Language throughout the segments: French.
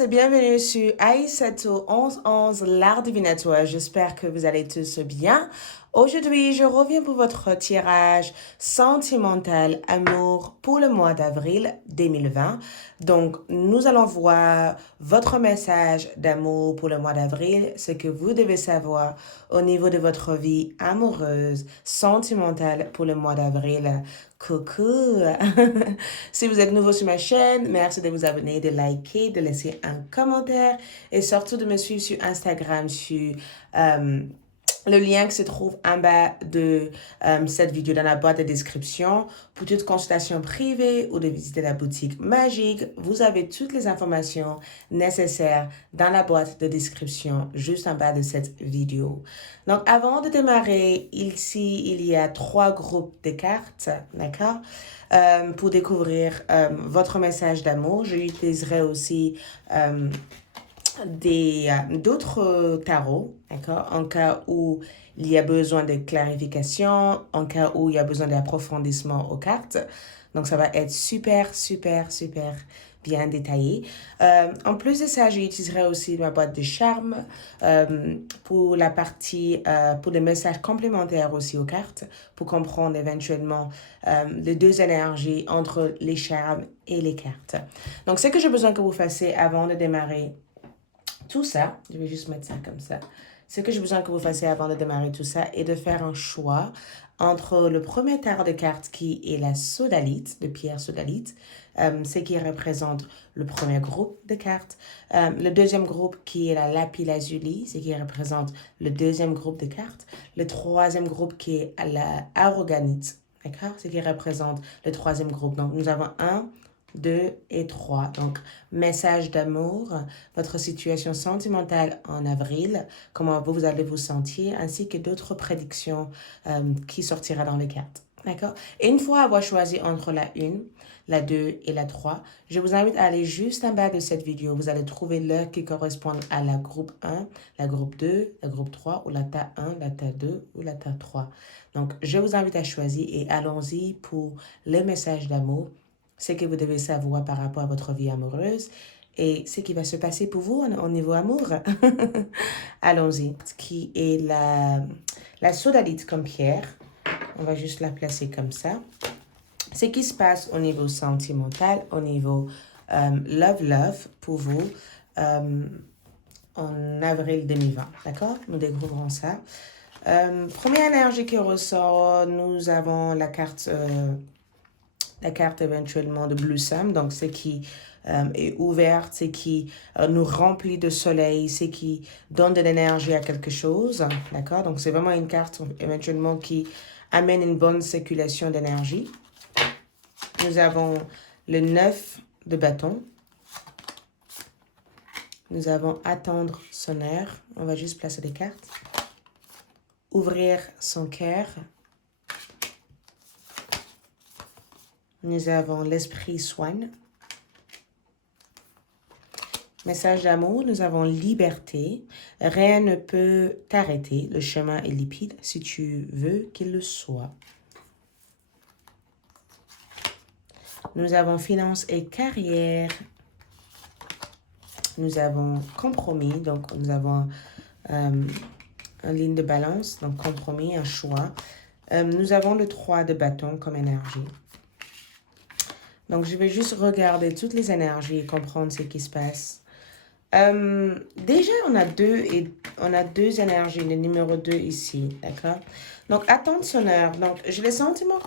et bienvenue sur Aïssatou 1111, l'art divinatoire. J'espère que vous allez tous bien. Aujourd'hui, je reviens pour votre tirage sentimental amour pour le mois d'avril 2020. Donc, nous allons voir votre message d'amour pour le mois d'avril, ce que vous devez savoir au niveau de votre vie amoureuse, sentimentale pour le mois d'avril. Coucou! Si vous êtes nouveau sur ma chaîne, merci de vous abonner, de liker, de laisser un commentaire et surtout de me suivre sur Instagram sur le lien qui se trouve en bas de cette vidéo dans la boîte de description. Pour toute consultation privée ou de visiter la boutique magique, vous avez toutes les informations nécessaires dans la boîte de description juste en bas de cette vidéo. Donc, avant de démarrer, ici, il y a 3 groupes de cartes, d'accord? Pour découvrir votre message d'amour, j'utiliserai aussi d'autres tarots, d'accord, en cas où il y a besoin de clarification, en cas où il y a besoin d'approfondissement aux cartes. Donc, ça va être super, super, super bien détaillé. En plus de ça, j'utiliserai aussi ma boîte de charme pour la partie, pour les messages complémentaires aussi aux cartes, pour comprendre éventuellement les deux énergies entre les charmes et les cartes. Donc, ce que j'ai besoin que vous fassiez avant de démarrer tout ça, je vais juste mettre ça comme ça. Ce que j'ai besoin que vous fassiez avant de démarrer tout ça est de faire un choix entre le premier tarot de cartes qui est la sodalite, de pierre sodalite, ce qui représente le premier groupe de cartes. Le deuxième groupe qui est la lapis-lazuli, ce qui représente le deuxième groupe de cartes. Le troisième groupe qui est la aragonite, d'accord, ce qui représente le troisième groupe. Donc nous avons 1, 2 et 3. Donc, message d'amour, votre situation sentimentale en avril, comment vous allez vous sentir, ainsi que d'autres prédictions qui sortira dans les cartes. D'accord? Et une fois avoir choisi entre la 1, la 2 et la 3, je vous invite à aller juste en bas de cette vidéo. Vous allez trouver l'heure qui correspond à la groupe 1, la groupe 2, la groupe 3, ou la ta 1, la ta 2 ou la ta 3. Donc, je vous invite à choisir et allons-y pour le message d'amour, ce que vous devez savoir par rapport à votre vie amoureuse et ce qui va se passer pour vous au niveau amour. Allons-y. Ce qui est la sodalite comme pierre. On va juste la placer comme ça. Ce qui se passe au niveau sentimental, au niveau love pour vous en avril 2020. D'accord? Nous découvrons ça. Première énergie qui ressort, nous avons la carte éventuellement de Blossom, donc ce qui est ouverte, ce qui nous remplit de soleil, ce qui donne de l'énergie à quelque chose, d'accord? Donc c'est vraiment une carte éventuellement qui amène une bonne circulation d'énergie. Nous avons le 9 de bâton. Nous avons attendre son heure. On va juste placer des cartes. Ouvrir son cœur. Nous avons l'esprit soigne. Message d'amour, nous avons liberté. Rien ne peut t'arrêter. Le chemin est limpide si tu veux qu'il le soit. Nous avons finance et carrière. Nous avons compromis. Donc, nous avons une ligne de balance. Donc, compromis, un choix. Nous avons le 3 de bâton comme énergie. Donc, je vais juste regarder toutes les énergies et comprendre ce qui se passe. Déjà, on a deux énergies, le numéro 2 ici, d'accord? Donc, attendre son heure. Donc, j'ai le sentiment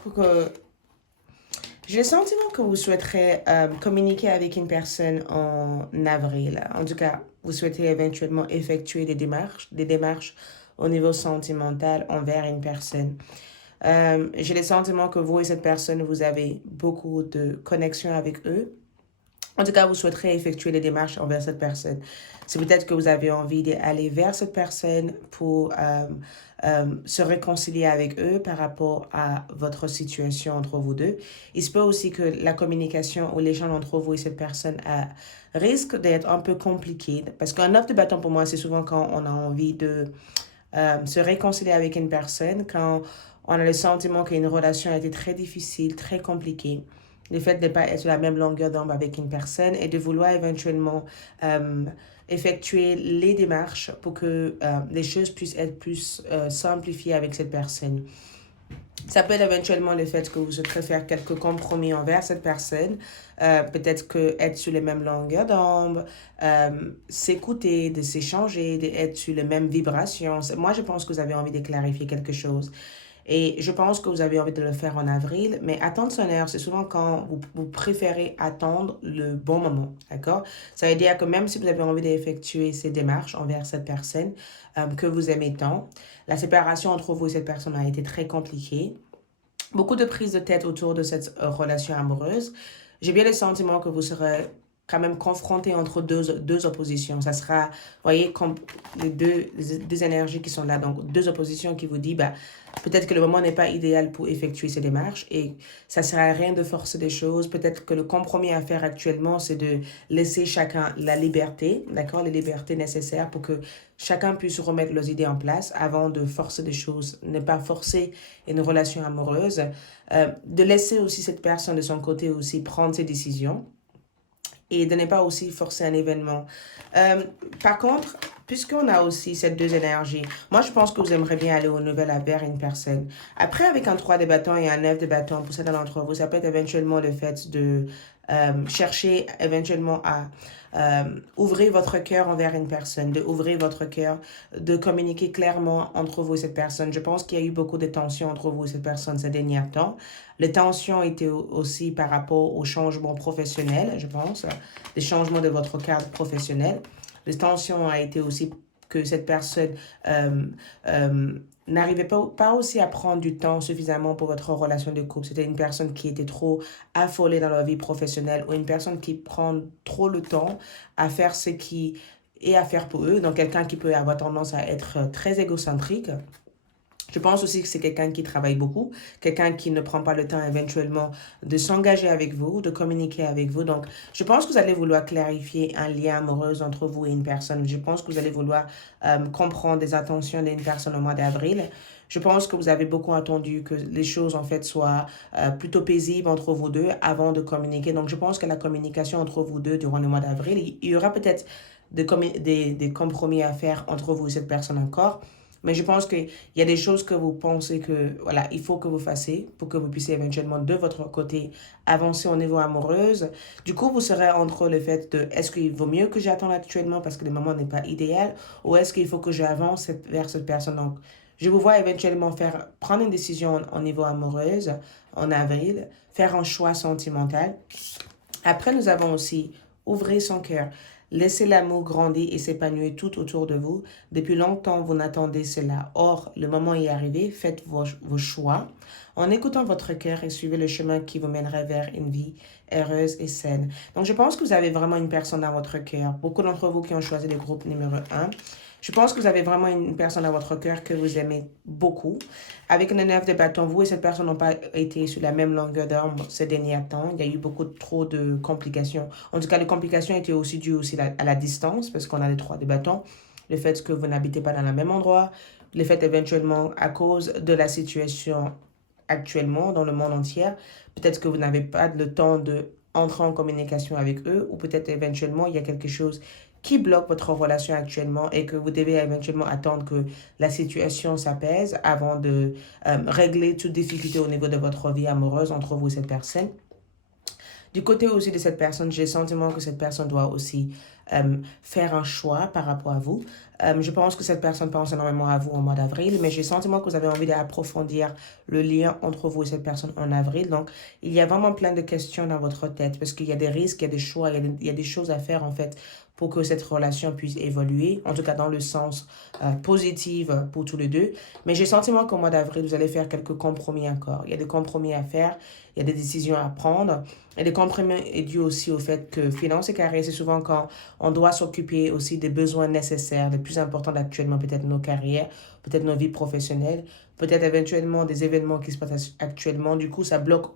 que vous souhaiterez communiquer avec une personne en avril. En tout cas, vous souhaitez éventuellement effectuer des démarches au niveau sentimental envers une personne. J'ai le sentiment que vous et cette personne, vous avez beaucoup de connexion avec eux. En tout cas, vous souhaiterez effectuer des démarches envers cette personne. C'est peut-être que vous avez envie d'aller vers cette personne pour se réconcilier avec eux par rapport à votre situation entre vous deux. Il se peut aussi que la communication ou l'échange entre vous et cette personne risque d'être un peu compliqué. Parce qu'un 9 de bâton, pour moi, c'est souvent quand on a envie de se réconcilier avec une personne, quand on a le sentiment qu'une relation a été très difficile, très compliquée. le fait de ne pas être sur la même longueur d'onde avec une personne et de vouloir éventuellement effectuer les démarches pour que les choses puissent être plus simplifiées avec cette personne. Ça peut être éventuellement le fait que vous souhaiterez faire quelques compromis envers cette personne. Peut-être que être sur les mêmes longueurs d'onde, s'écouter, de s'échanger, d'être sur les mêmes vibrations. Moi, je pense que vous avez envie de clarifier quelque chose. Et je pense que vous avez envie de le faire en avril, mais attendre son heure, c'est souvent quand vous préférez attendre le bon moment, d'accord? Ça veut dire que même si vous avez envie d'effectuer ces démarches envers cette personne que vous aimez tant, la séparation entre vous et cette personne a été très compliquée. Beaucoup de prises de tête autour de cette relation amoureuse. J'ai bien le sentiment que vous serez quand même confronté entre deux oppositions. Ça sera, vous voyez, comme deux énergies qui sont là. Donc, deux oppositions qui vous disent, bah, peut-être que le moment n'est pas idéal pour effectuer ces démarches et ça ne sert à rien de forcer des choses. Peut-être que le compromis à faire actuellement, c'est de laisser chacun la liberté, d'accord, les libertés nécessaires pour que chacun puisse remettre leurs idées en place avant de forcer des choses. Ne pas forcer une relation amoureuse. De laisser aussi cette personne de son côté aussi prendre ses décisions et de ne pas aussi forcer un événement. Par contre, puisqu'on a aussi ces deux énergies, moi je pense que vous aimeriez bien aller au nouvel vers une personne. Après, avec un 3 de bâton et un 9 de bâton, pour certains d'entre vous, ça peut être éventuellement le fait de chercher éventuellement à ouvrir votre cœur envers une personne, de ouvrir votre cœur, de communiquer clairement entre vous et cette personne. Je pense qu'il y a eu beaucoup de tensions entre vous et cette personne ces derniers temps. Les tensions étaient aussi par rapport au changement professionnel, je pense, des changements de votre cadre professionnel. Les tensions a été aussi que cette personne n'arrivait pas aussi à prendre du temps suffisamment pour votre relation de couple. C'était une personne qui était trop affolée dans leur vie professionnelle ou une personne qui prend trop le temps à faire ce qui est à faire pour eux. Donc, quelqu'un qui peut avoir tendance à être très égocentrique. Je pense aussi que c'est quelqu'un qui travaille beaucoup, quelqu'un qui ne prend pas le temps éventuellement de s'engager avec vous, de communiquer avec vous. Donc, je pense que vous allez vouloir clarifier un lien amoureux entre vous et une personne. Je pense que vous allez vouloir comprendre les intentions d'une personne au mois d'avril. Je pense que vous avez beaucoup attendu que les choses en fait soient plutôt paisibles entre vous deux avant de communiquer. Donc, je pense que la communication entre vous deux durant le mois d'avril, il y aura peut-être des compromis à faire entre vous et cette personne encore. Mais je pense qu'il y a des choses que vous pensez que, voilà, il faut que vous fassiez pour que vous puissiez éventuellement, de votre côté, avancer au niveau amoureuse. Du coup, vous serez entre le fait de, est-ce qu'il vaut mieux que j'attende actuellement parce que le moment n'est pas idéal, ou est-ce qu'il faut que j'avance vers cette personne. Donc, je vous vois éventuellement prendre une décision au niveau amoureuse en avril, faire un choix sentimental. Après, nous avons aussi ouvrir son cœur. Laissez l'amour grandir et s'épanouir tout autour de vous. Depuis longtemps, vous n'attendez cela. Or, le moment est arrivé. Faites vos choix en écoutant votre cœur et suivez le chemin qui vous mènerait vers une vie heureuse et saine. Donc, je pense que vous avez vraiment une personne dans votre cœur. Beaucoup d'entre vous qui ont choisi le groupe numéro 1. Je pense que vous avez vraiment une personne dans votre cœur que vous aimez beaucoup. Avec le 9 de bâton, vous et cette personne n'ont pas été sur la même longueur d'onde ces derniers temps. Il y a eu trop de complications. En tout cas, les complications étaient aussi dues aussi à la distance, parce qu'on a les 3 de bâton. Le fait que vous n'habitez pas dans le même endroit. Le fait éventuellement à cause de la situation actuellement dans le monde entier. Peut-être que vous n'avez pas le temps de entrer en communication avec eux, ou peut-être éventuellement il y a quelque chose qui bloque votre relation actuellement et que vous devez éventuellement attendre que la situation s'apaise avant de régler toute difficulté au niveau de votre vie amoureuse entre vous et cette personne. Du côté aussi de cette personne, j'ai le sentiment que cette personne doit aussi faire un choix par rapport à vous. Je pense que cette personne pense énormément à vous au mois d'avril, mais j'ai le sentiment que vous avez envie d'approfondir le lien entre vous et cette personne en avril. Donc, il y a vraiment plein de questions dans votre tête parce qu'il y a des risques, il y a des choix, il y a des choses à faire en fait pour que cette relation puisse évoluer, en tout cas dans le sens positif pour tous les deux. Mais j'ai le sentiment qu'au mois d'avril, vous allez faire quelques compromis encore. Il y a des compromis à faire, il y a des décisions à prendre. Et les compromis est dû aussi au fait que finances et carrière, c'est souvent quand on doit s'occuper aussi des besoins nécessaires, les plus importants actuellement, peut-être nos carrières, peut-être nos vies professionnelles, peut-être éventuellement des événements qui se passent actuellement. Du coup, ça bloque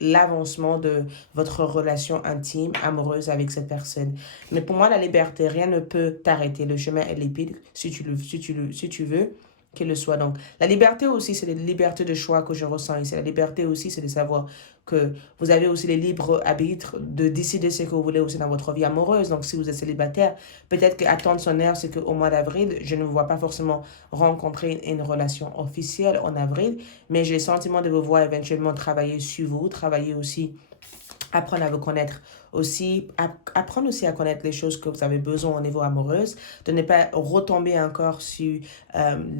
l'avancement de votre relation intime, amoureuse avec cette personne. Mais pour moi, la liberté, rien ne peut t'arrêter. Le chemin est limpide si tu veux. qu'il le soit. Donc, la liberté aussi, c'est la liberté de choix que je ressens ici. La liberté aussi, c'est de savoir que vous avez aussi les libres arbitres de décider ce que vous voulez aussi dans votre vie amoureuse. Donc, si vous êtes célibataire, peut-être qu'attendre son heure, c'est qu'au mois d'avril, je ne vous vois pas forcément rencontrer une relation officielle en avril, mais j'ai le sentiment de vous voir éventuellement travailler sur vous, travailler aussi apprendre à vous connaître aussi, apprendre aussi à connaître les choses que vous avez besoin au niveau amoureux, de ne pas retomber encore sur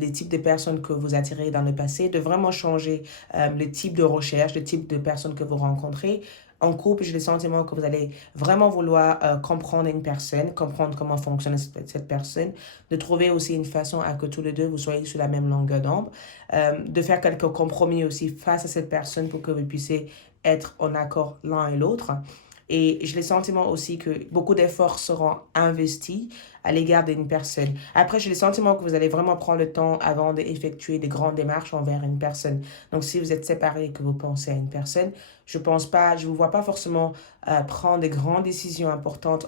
les types de personnes que vous attirez dans le passé, de vraiment changer le type de recherche, le type de personnes que vous rencontrez. En couple, j'ai le sentiment que vous allez vraiment vouloir comprendre une personne, comprendre comment fonctionne cette personne, de trouver aussi une façon à que tous les deux vous soyez sur la même longueur d'onde, de faire quelques compromis aussi face à cette personne pour que vous puissiez être en accord l'un et l'autre. Et j'ai le sentiment aussi que beaucoup d'efforts seront investis à l'égard d'une personne. Après, j'ai le sentiment que vous allez vraiment prendre le temps avant d'effectuer des grandes démarches envers une personne. Donc, si vous êtes séparés et que vous pensez à une personne, je pense pas, je vous vois pas forcément prendre des grandes décisions importantes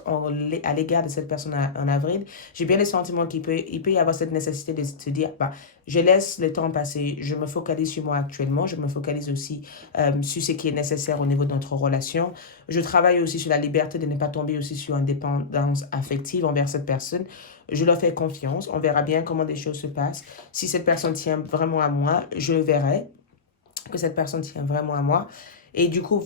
à l'égard de cette personne en avril. J'ai bien le sentiment il peut y avoir cette nécessité de se dire, bah, je laisse le temps passer, je me focalise sur moi actuellement, je me focalise aussi sur ce qui est nécessaire au niveau de notre relation. Je travaille aussi sur la liberté de ne pas tomber aussi sur une dépendance affective envers cette personne. Je leur fais confiance, on verra bien comment des choses se passent. Si cette personne tient vraiment à moi, je verrai que cette personne tient vraiment à moi. Et du coup,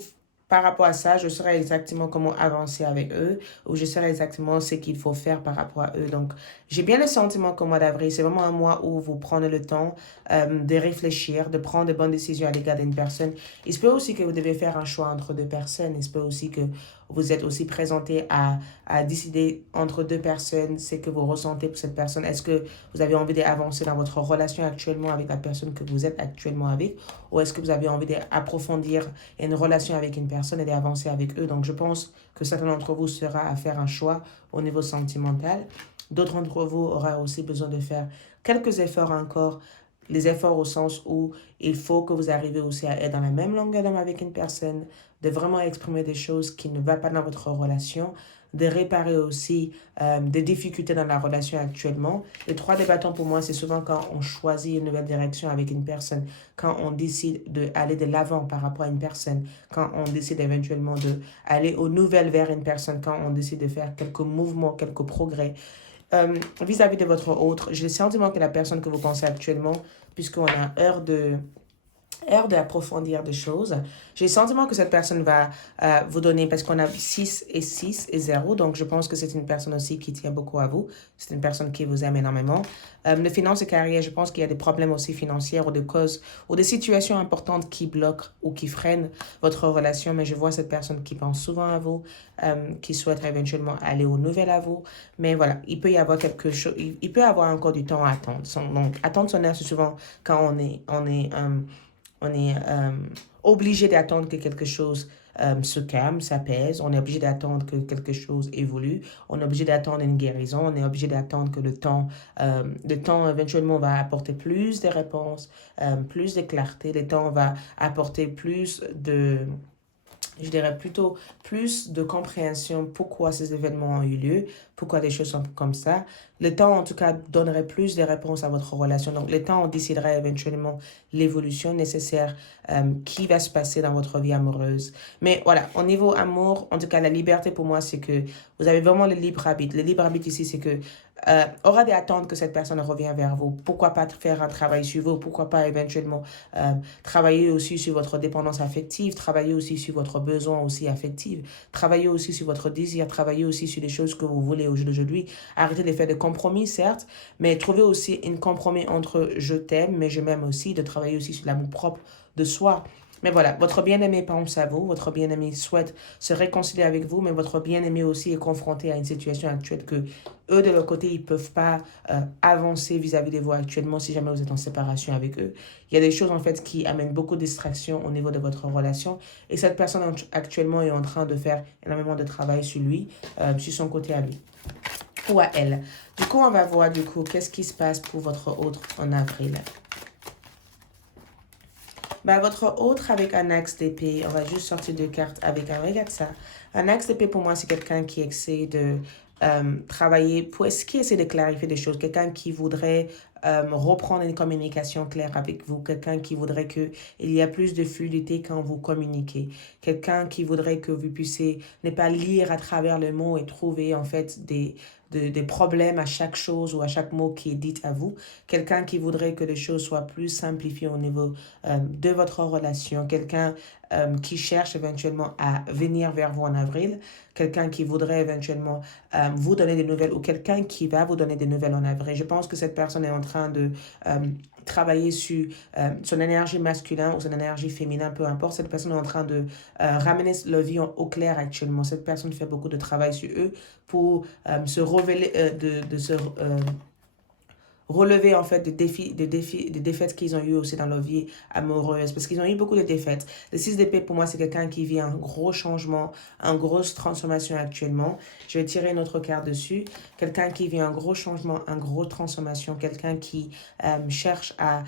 par rapport à ça, je saurai exactement comment avancer avec eux, ou je saurai exactement ce qu'il faut faire par rapport à eux. Donc, j'ai bien le sentiment qu'au mois d'avril, c'est vraiment un mois où vous prenez le temps de réfléchir, de prendre de bonnes décisions à l'égard d'une personne. Il se peut aussi que vous devez faire un choix entre deux personnes. Il se peut aussi que vous êtes aussi présenté à décider entre deux personnes ce que vous ressentez pour cette personne. Est-ce que vous avez envie d'avancer dans votre relation actuellement avec la personne que vous êtes actuellement avec, ou est-ce que vous avez envie d'approfondir une relation avec une personne et d'avancer avec eux? Donc, je pense que certains d'entre vous sera à faire un choix au niveau sentimental. D'autres d'entre vous aura aussi besoin de faire quelques efforts encore, les efforts au sens où il faut que vous arrivez aussi à être dans la même longueur d'onde avec une personne, de vraiment exprimer des choses qui ne vont pas dans votre relation, de réparer aussi des difficultés dans la relation actuellement. Les trois des bâtons pour moi, c'est souvent quand on choisit une nouvelle direction avec une personne, quand on décide d'aller de l'avant par rapport à une personne, quand on décide éventuellement d'aller aux nouvelles vers une personne, quand on décide de faire quelques mouvements, quelques progrès. Vis-à-vis de votre autre, j'ai le sentiment que la personne que vous pensez actuellement, puisqu'on a heure d'approfondir des choses. J'ai le sentiment que cette personne va vous donner, parce qu'on a 6 et 0, donc je pense que c'est une personne aussi qui tient beaucoup à vous. C'est une personne qui vous aime énormément. Les finances et carrière, je pense qu'il y a des problèmes aussi financiers ou des causes ou des situations importantes qui bloquent ou qui freinent votre relation, mais je vois cette personne qui pense souvent à vous, qui souhaite éventuellement aller aux nouvelles à vous. Mais voilà, il peut y avoir quelque chose, il peut y avoir encore du temps à attendre. Donc, attendre son heure, c'est souvent quand on est obligé d'attendre que quelque chose se calme, s'apaise. On est obligé d'attendre que quelque chose évolue. On est obligé d'attendre une guérison. On est obligé d'attendre que le temps éventuellement va apporter plus de réponses, plus de clarté. Le temps va apporter plus de, je dirais plutôt plus de compréhension pourquoi ces événements ont eu lieu, pourquoi les choses sont comme ça. Le temps, en tout cas, donnerait plus de réponses à votre relation. Donc, le temps, on décidera éventuellement l'évolution nécessaire qui va se passer dans votre vie amoureuse. Mais voilà, au niveau amour, en tout cas, la liberté pour moi, c'est que vous avez vraiment le libre arbitre. Le libre arbitre ici, c'est que aura d'attendre que cette personne revienne vers vous. Pourquoi pas faire un travail sur vous? Pourquoi pas éventuellement travailler aussi sur votre dépendance affective, travailler aussi sur votre besoin aussi affectif, travailler aussi sur votre désir, travailler aussi sur les choses que vous voulez au jour d'aujourd'hui. Arrêtez de faire des compromis, certes, mais trouver aussi un compromis entre je t'aime, mais je m'aime aussi, de travailler aussi sur l'amour propre de soi. Mais voilà, votre bien-aimé pense à vous, votre bien-aimé souhaite se réconcilier avec vous, mais votre bien-aimé aussi est confronté à une situation actuelle que eux, de leur côté, ils ne peuvent pas avancer vis-à-vis de vous actuellement si jamais vous êtes en séparation avec eux. Il y a des choses en fait qui amènent beaucoup de distractions au niveau de votre relation et cette personne actuellement est en train de faire énormément de travail sur lui, sur son côté à lui ou à elle. Du coup, on va voir du coup qu'est-ce qui se passe pour votre autre en avril. Bah, votre autre avec un axe d'épée, on va juste sortir deux cartes avec un, regarde ça. Un axe d'épée pour moi, c'est quelqu'un qui essaie travailler, qui essaie de clarifier des choses, quelqu'un qui voudrait reprendre une communication claire avec vous, quelqu'un qui voudrait qu'il y ait plus de fluidité quand vous communiquez, quelqu'un qui voudrait que vous puissiez ne pas lire à travers les mots et trouver en fait des problèmes à chaque chose ou à chaque mot qui est dit à vous, quelqu'un qui voudrait que les choses soient plus simplifiées au niveau de votre relation, quelqu'un qui cherche éventuellement à venir vers vous en avril, quelqu'un qui voudrait éventuellement vous donner des nouvelles ou quelqu'un qui va vous donner des nouvelles en avril. Je pense que cette personne est en train de travailler sur son énergie masculine ou son énergie féminine, peu importe. Cette personne est en train de ramener leur vie au clair actuellement. Cette personne fait beaucoup de travail sur eux pour se révéler, de se relever en fait des défaites qu'ils ont eues aussi dans leur vie amoureuse parce qu'ils ont eu beaucoup de défaites. Le 6 d'épée pour moi c'est quelqu'un qui vit un gros changement, une grosse transformation actuellement. Je vais tirer une autre carte dessus. Quelqu'un qui vit un gros changement, une grosse transformation, quelqu'un qui cherche à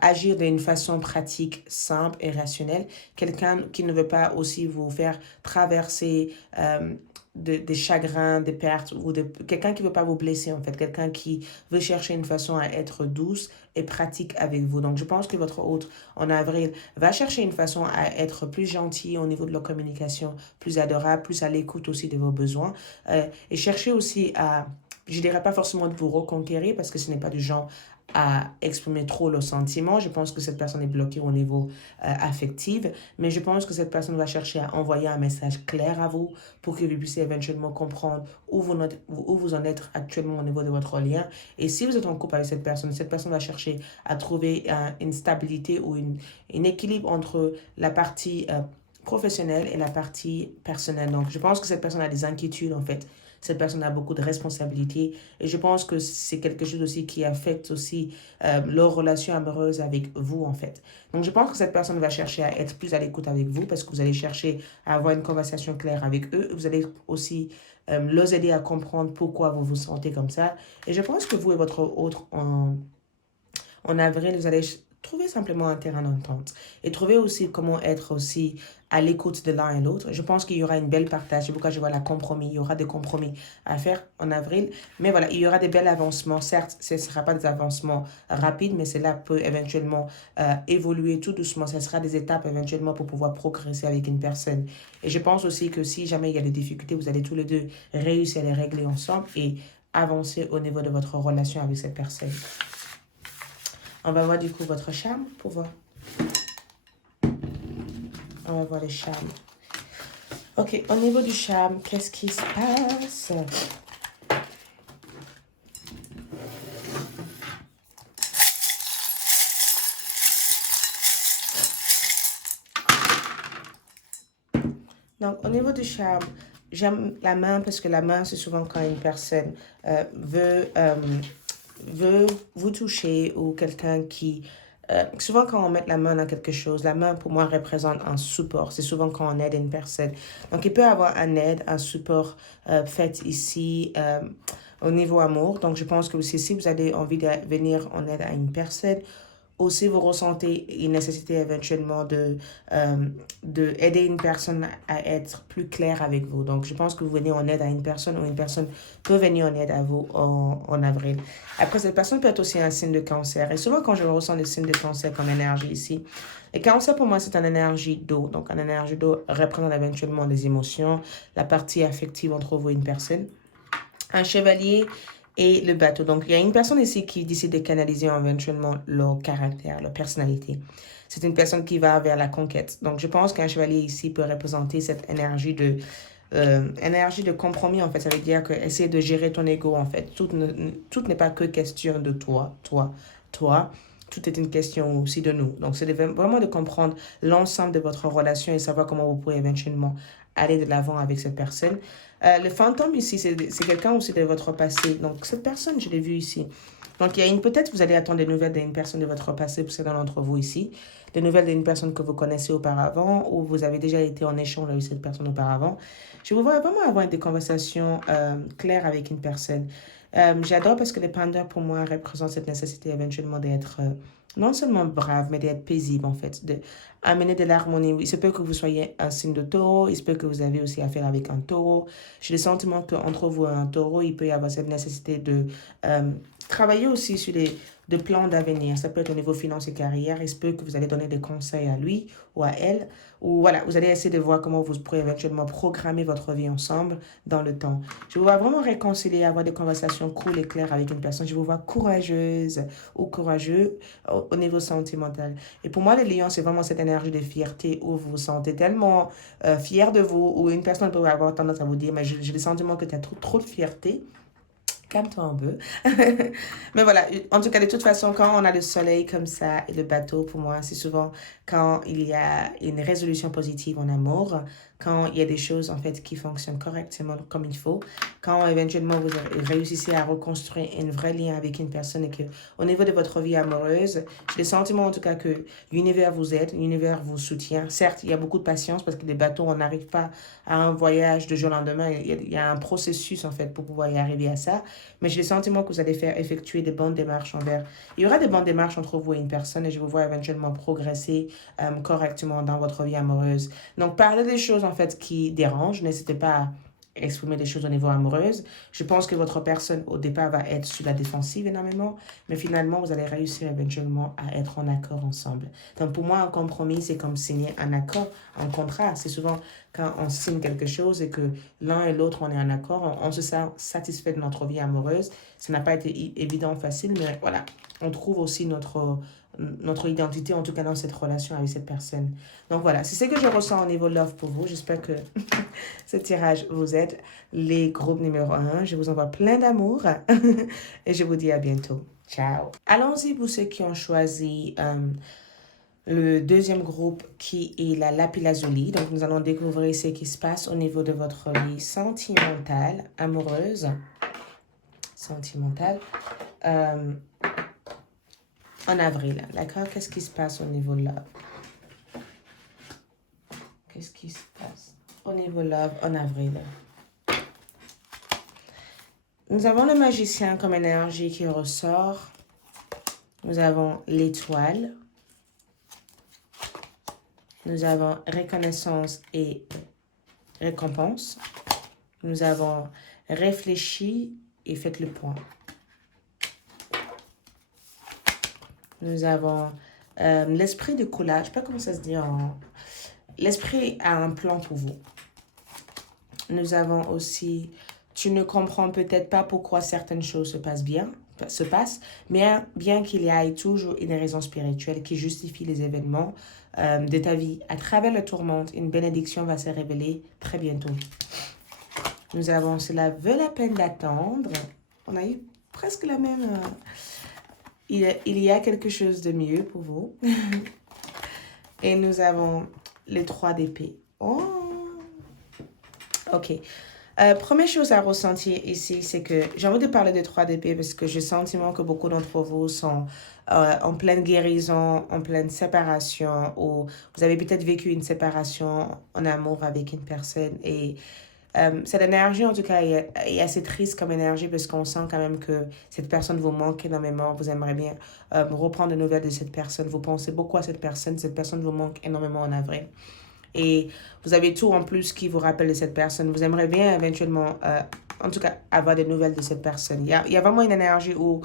agir d'une façon pratique, simple et rationnelle. Quelqu'un qui ne veut pas aussi vous faire traverser des chagrins, des pertes, ou quelqu'un qui ne veut pas vous blesser en fait, quelqu'un qui veut chercher une façon à être douce et pratique avec vous. Donc je pense que votre hôte en avril va chercher une façon à être plus gentil au niveau de la communication, plus adorable, plus à l'écoute aussi de vos besoins et chercher aussi à, je dirais pas forcément de vous reconquérir parce que ce n'est pas du genre à exprimer trop le sentiment. Je pense que cette personne est bloquée au niveau affectif, mais je pense que cette personne va chercher à envoyer un message clair à vous pour que vous puissiez éventuellement comprendre où vous en êtes actuellement au niveau de votre lien. Et si vous êtes en couple avec cette personne va chercher à trouver une stabilité ou un équilibre entre la partie professionnelle et la partie personnelle. Donc, je pense que cette personne a des inquiétudes en fait. Cette personne a beaucoup de responsabilités et je pense que c'est quelque chose aussi qui affecte aussi leur relation amoureuse avec vous en fait. Donc je pense que cette personne va chercher à être plus à l'écoute avec vous parce que vous allez chercher à avoir une conversation claire avec eux. Vous allez aussi leur aider à comprendre pourquoi vous vous sentez comme ça. Et je pense que vous et votre autre en avril, vous allez trouver simplement un terrain d'entente et trouver aussi comment être aussi à l'écoute de l'un et l'autre. Je pense qu'il y aura une belle partage. C'est pourquoi je vois la compromis. Il y aura des compromis à faire en avril. Mais voilà, il y aura des bels avancements. Certes, ce ne sera pas des avancements rapides, mais cela peut éventuellement évoluer tout doucement. Ce sera des étapes éventuellement pour pouvoir progresser avec une personne. Et je pense aussi que si jamais il y a des difficultés, vous allez tous les deux réussir à les régler ensemble et avancer au niveau de votre relation avec cette personne. On va voir du coup votre charme pour voir. On va voir les charmes. Ok, au niveau du charme, qu'est-ce qui se passe? Donc, au niveau du charme, j'aime la main parce que la main, c'est souvent quand une personne veut vous toucher ou quelqu'un qui... souvent quand on met la main dans quelque chose, la main pour moi représente un support. C'est souvent quand on aide une personne. Donc il peut y avoir un aide, un support fait ici au niveau amour. Donc je pense que aussi si vous avez envie de venir en aide à une personne, aussi vous ressentez une nécessité éventuellement de aider une personne à être plus claire avec vous. Donc, je pense que vous venez en aide à une personne ou une personne peut venir en aide à vous en avril. Après, cette personne peut être aussi un signe de cancer. Et souvent, quand je ressens des signes de cancer comme énergie ici, le cancer pour moi, c'est une énergie d'eau. Donc, une énergie d'eau représente éventuellement des émotions, la partie affective entre vous et une personne. Un chevalier et le bateau. Donc, il y a une personne ici qui décide de canaliser éventuellement leur caractère, leur personnalité. C'est une personne qui va vers la conquête. Donc, je pense qu'un chevalier ici peut représenter cette énergie de compromis, en fait. Ça veut dire que essayer de gérer ton ego, en fait. Tout n'est pas que question de toi. Tout est une question aussi de nous. Donc, c'est vraiment de comprendre l'ensemble de votre relation et savoir comment vous pouvez éventuellement aller de l'avant avec cette personne. Le fantôme ici, c'est quelqu'un aussi de votre passé. Donc, cette personne, je l'ai vue ici. Donc, peut-être vous allez attendre des nouvelles d'une personne de votre passé, pour certains d'entre vous ici. Des nouvelles d'une personne que vous connaissez auparavant ou vous avez déjà été en échange avec cette personne auparavant. Je vous vois vraiment avoir des conversations claires avec une personne. J'adore parce que les pandas, pour moi, représentent cette nécessité éventuellement d'être non seulement brave, mais d'être paisible, en fait. amener de l'harmonie. Il se peut que vous soyez un signe de taureau, il se peut que vous avez aussi affaire avec un taureau. J'ai le sentiment qu'entre vous et un taureau, il peut y avoir cette nécessité de travailler aussi sur des plans d'avenir. Ça peut être au niveau finance et carrière. Il se peut que vous allez donner des conseils à lui ou à elle. Ou voilà, vous allez essayer de voir comment vous pourrez éventuellement programmer votre vie ensemble dans le temps. Je vous vois vraiment réconcilier, avoir des conversations cool et claires avec une personne. Je vous vois courageuse ou courageux au niveau sentimental. Et pour moi, les lions, c'est vraiment cette énergie de fierté où vous vous sentez tellement fier de vous, ou une personne peut avoir tendance à vous dire, mais j'ai le sentiment que tu as trop de fierté. Calme-toi un peu. Mais voilà, en tout cas, de toute façon, quand on a le soleil comme ça et le bateau, pour moi, c'est souvent quand il y a une résolution positive en amour, quand il y a des choses, en fait, qui fonctionnent correctement comme il faut, quand éventuellement vous réussissez à reconstruire un vrai lien avec une personne et que au niveau de votre vie amoureuse, j'ai le sentiment, en tout cas, que l'univers vous aide, l'univers vous soutient. Certes, il y a beaucoup de patience parce que les bateaux, on n'arrive pas à un voyage de jour au lendemain. Il y a un processus, en fait, pour pouvoir y arriver à ça. Mais j'ai le sentiment que vous allez faire effectuer des bonnes démarches envers. Il y aura des bonnes démarches entre vous et une personne et je vous vois éventuellement progresser correctement dans votre vie amoureuse. Donc, parlez des choses en fait qui dérangent. N'hésitez pas à exprimer des choses au niveau amoureuse. Je pense que votre personne au départ va être sur la défensive énormément, mais finalement vous allez réussir éventuellement à être en accord ensemble. Donc pour moi un compromis c'est comme signer un accord, un contrat. C'est souvent quand on signe quelque chose et que l'un et l'autre on est en accord, on se sent satisfait de notre vie amoureuse. Ça n'a pas été évident, facile, mais voilà, on trouve aussi notre identité, en tout cas dans cette relation avec cette personne. Donc voilà, c'est ce que je ressens au niveau love pour vous. J'espère que ce tirage vous aide. Les groupes numéro 1, je vous envoie plein d'amour et je vous dis à bientôt. Ciao. Allons-y pour ceux qui ont choisi le deuxième groupe qui est la lapis-lazuli. Donc nous allons découvrir ce qui se passe au niveau de votre vie sentimentale, amoureuse, sentimentale. En avril, d'accord? Qu'est-ce qui se passe au niveau love? Qu'est-ce qui se passe au niveau love en avril? Nous avons le magicien comme énergie qui ressort. Nous avons l'étoile. Nous avons reconnaissance et récompense. Nous avons réfléchi et faites le point. Nous avons l'esprit de collage. Je ne sais pas comment ça se dit en... L'esprit a un plan pour vous. Nous avons aussi... Tu ne comprends peut-être pas pourquoi certaines choses se passent, mais bien qu'il y ait toujours une raison spirituelle qui justifie les événements de ta vie. À travers la tourmente, une bénédiction va se révéler très bientôt. Nous avons cela vaut la peine d'attendre. On a eu presque la même... Il y a quelque chose de mieux pour vous. Et nous avons les 3 d'épée. Oh! Ok. Première chose à ressentir ici, c'est que j'ai envie de parler de 3 d'épée parce que j'ai le sentiment que beaucoup d'entre vous sont en pleine guérison, en pleine séparation, ou vous avez peut-être vécu une séparation en amour avec une personne. Et cette énergie, en tout cas, est assez triste comme énergie parce qu'on sent quand même que cette personne vous manque énormément. Vous aimeriez bien reprendre des nouvelles de cette personne. Vous pensez beaucoup à cette personne vous manque énormément en avril. Et vous avez tout en plus qui vous rappelle de cette personne. Vous aimeriez bien éventuellement, en tout cas, avoir des nouvelles de cette personne. Il y a vraiment une énergie où...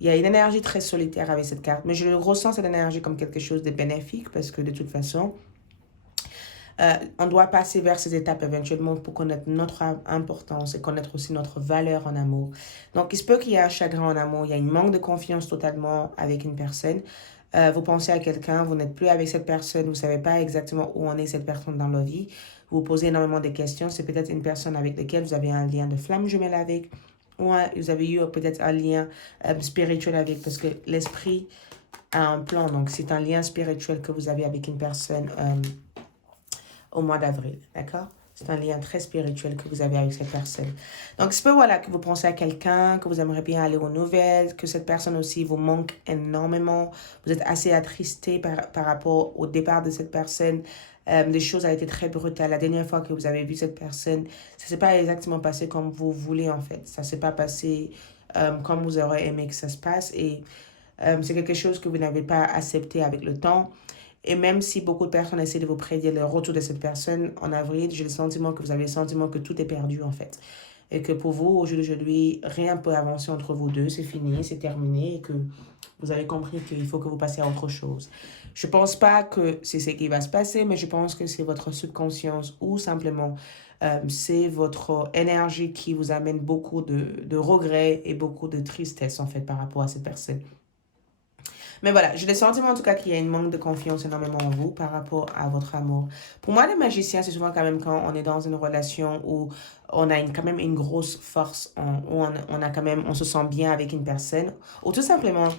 Il y a une énergie très solitaire avec cette carte. Mais je ressens cette énergie comme quelque chose de bénéfique parce que de toute façon, on doit passer vers ces étapes éventuellement pour connaître notre importance et connaître aussi notre valeur en amour. Donc, il se peut qu'il y ait un chagrin en amour. Il y a une manque de confiance totalement avec une personne. Vous pensez à quelqu'un, vous n'êtes plus avec cette personne, vous ne savez pas exactement où en est cette personne dans leur vie. Vous posez énormément de questions. C'est peut-être une personne avec laquelle vous avez un lien de flamme jumelle avec, ou vous avez eu peut-être un lien spirituel avec, parce que l'esprit a un plan. Donc, c'est un lien spirituel que vous avez avec une personne au mois d'avril, d'accord? C'est un lien très spirituel que vous avez avec cette personne. Donc, c'est pas voilà que vous pensez à quelqu'un, que vous aimeriez bien aller aux nouvelles, que cette personne aussi vous manque énormément. Vous êtes assez attristé par rapport au départ de cette personne. Les choses ont été très brutales. La dernière fois que vous avez vu cette personne, ça s'est pas exactement passé comme vous voulez en fait. Ça s'est pas passé comme vous aurez aimé que ça se passe. Et c'est quelque chose que vous n'avez pas accepté avec le temps. Et même si beaucoup de personnes essaient de vous prédire le retour de cette personne en avril, j'ai le sentiment que vous avez le sentiment que tout est perdu en fait. Et que pour vous, au jour d'aujourd'hui, rien ne peut avancer entre vous deux, c'est fini, c'est terminé, et que vous avez compris qu'il faut que vous passiez à autre chose. Je ne pense pas que c'est ce qui va se passer, mais je pense que c'est votre subconscience ou simplement c'est votre énergie qui vous amène beaucoup de regrets et beaucoup de tristesse en fait par rapport à cette personne. Mais voilà, j'ai le sentiment en tout cas qu'il y a une manque de confiance énormément en vous par rapport à votre amour. Pour moi, les magiciens, c'est souvent quand même quand on est dans une relation où on a quand même une grosse force, où on a quand même, on se sent bien avec une personne. Ou tout simplement,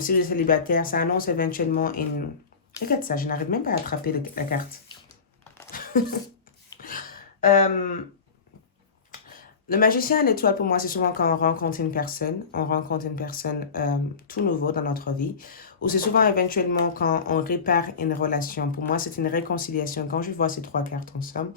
si vous êtes célibataire, ça annonce éventuellement une... Regarde ça, je n'arrive même pas à attraper la carte. Euh, le magicien à l'étoile, pour moi, c'est souvent quand on rencontre une personne tout nouveau dans notre vie, ou c'est souvent éventuellement quand on répare une relation. Pour moi, c'est une réconciliation. Quand je vois ces trois cartes ensemble,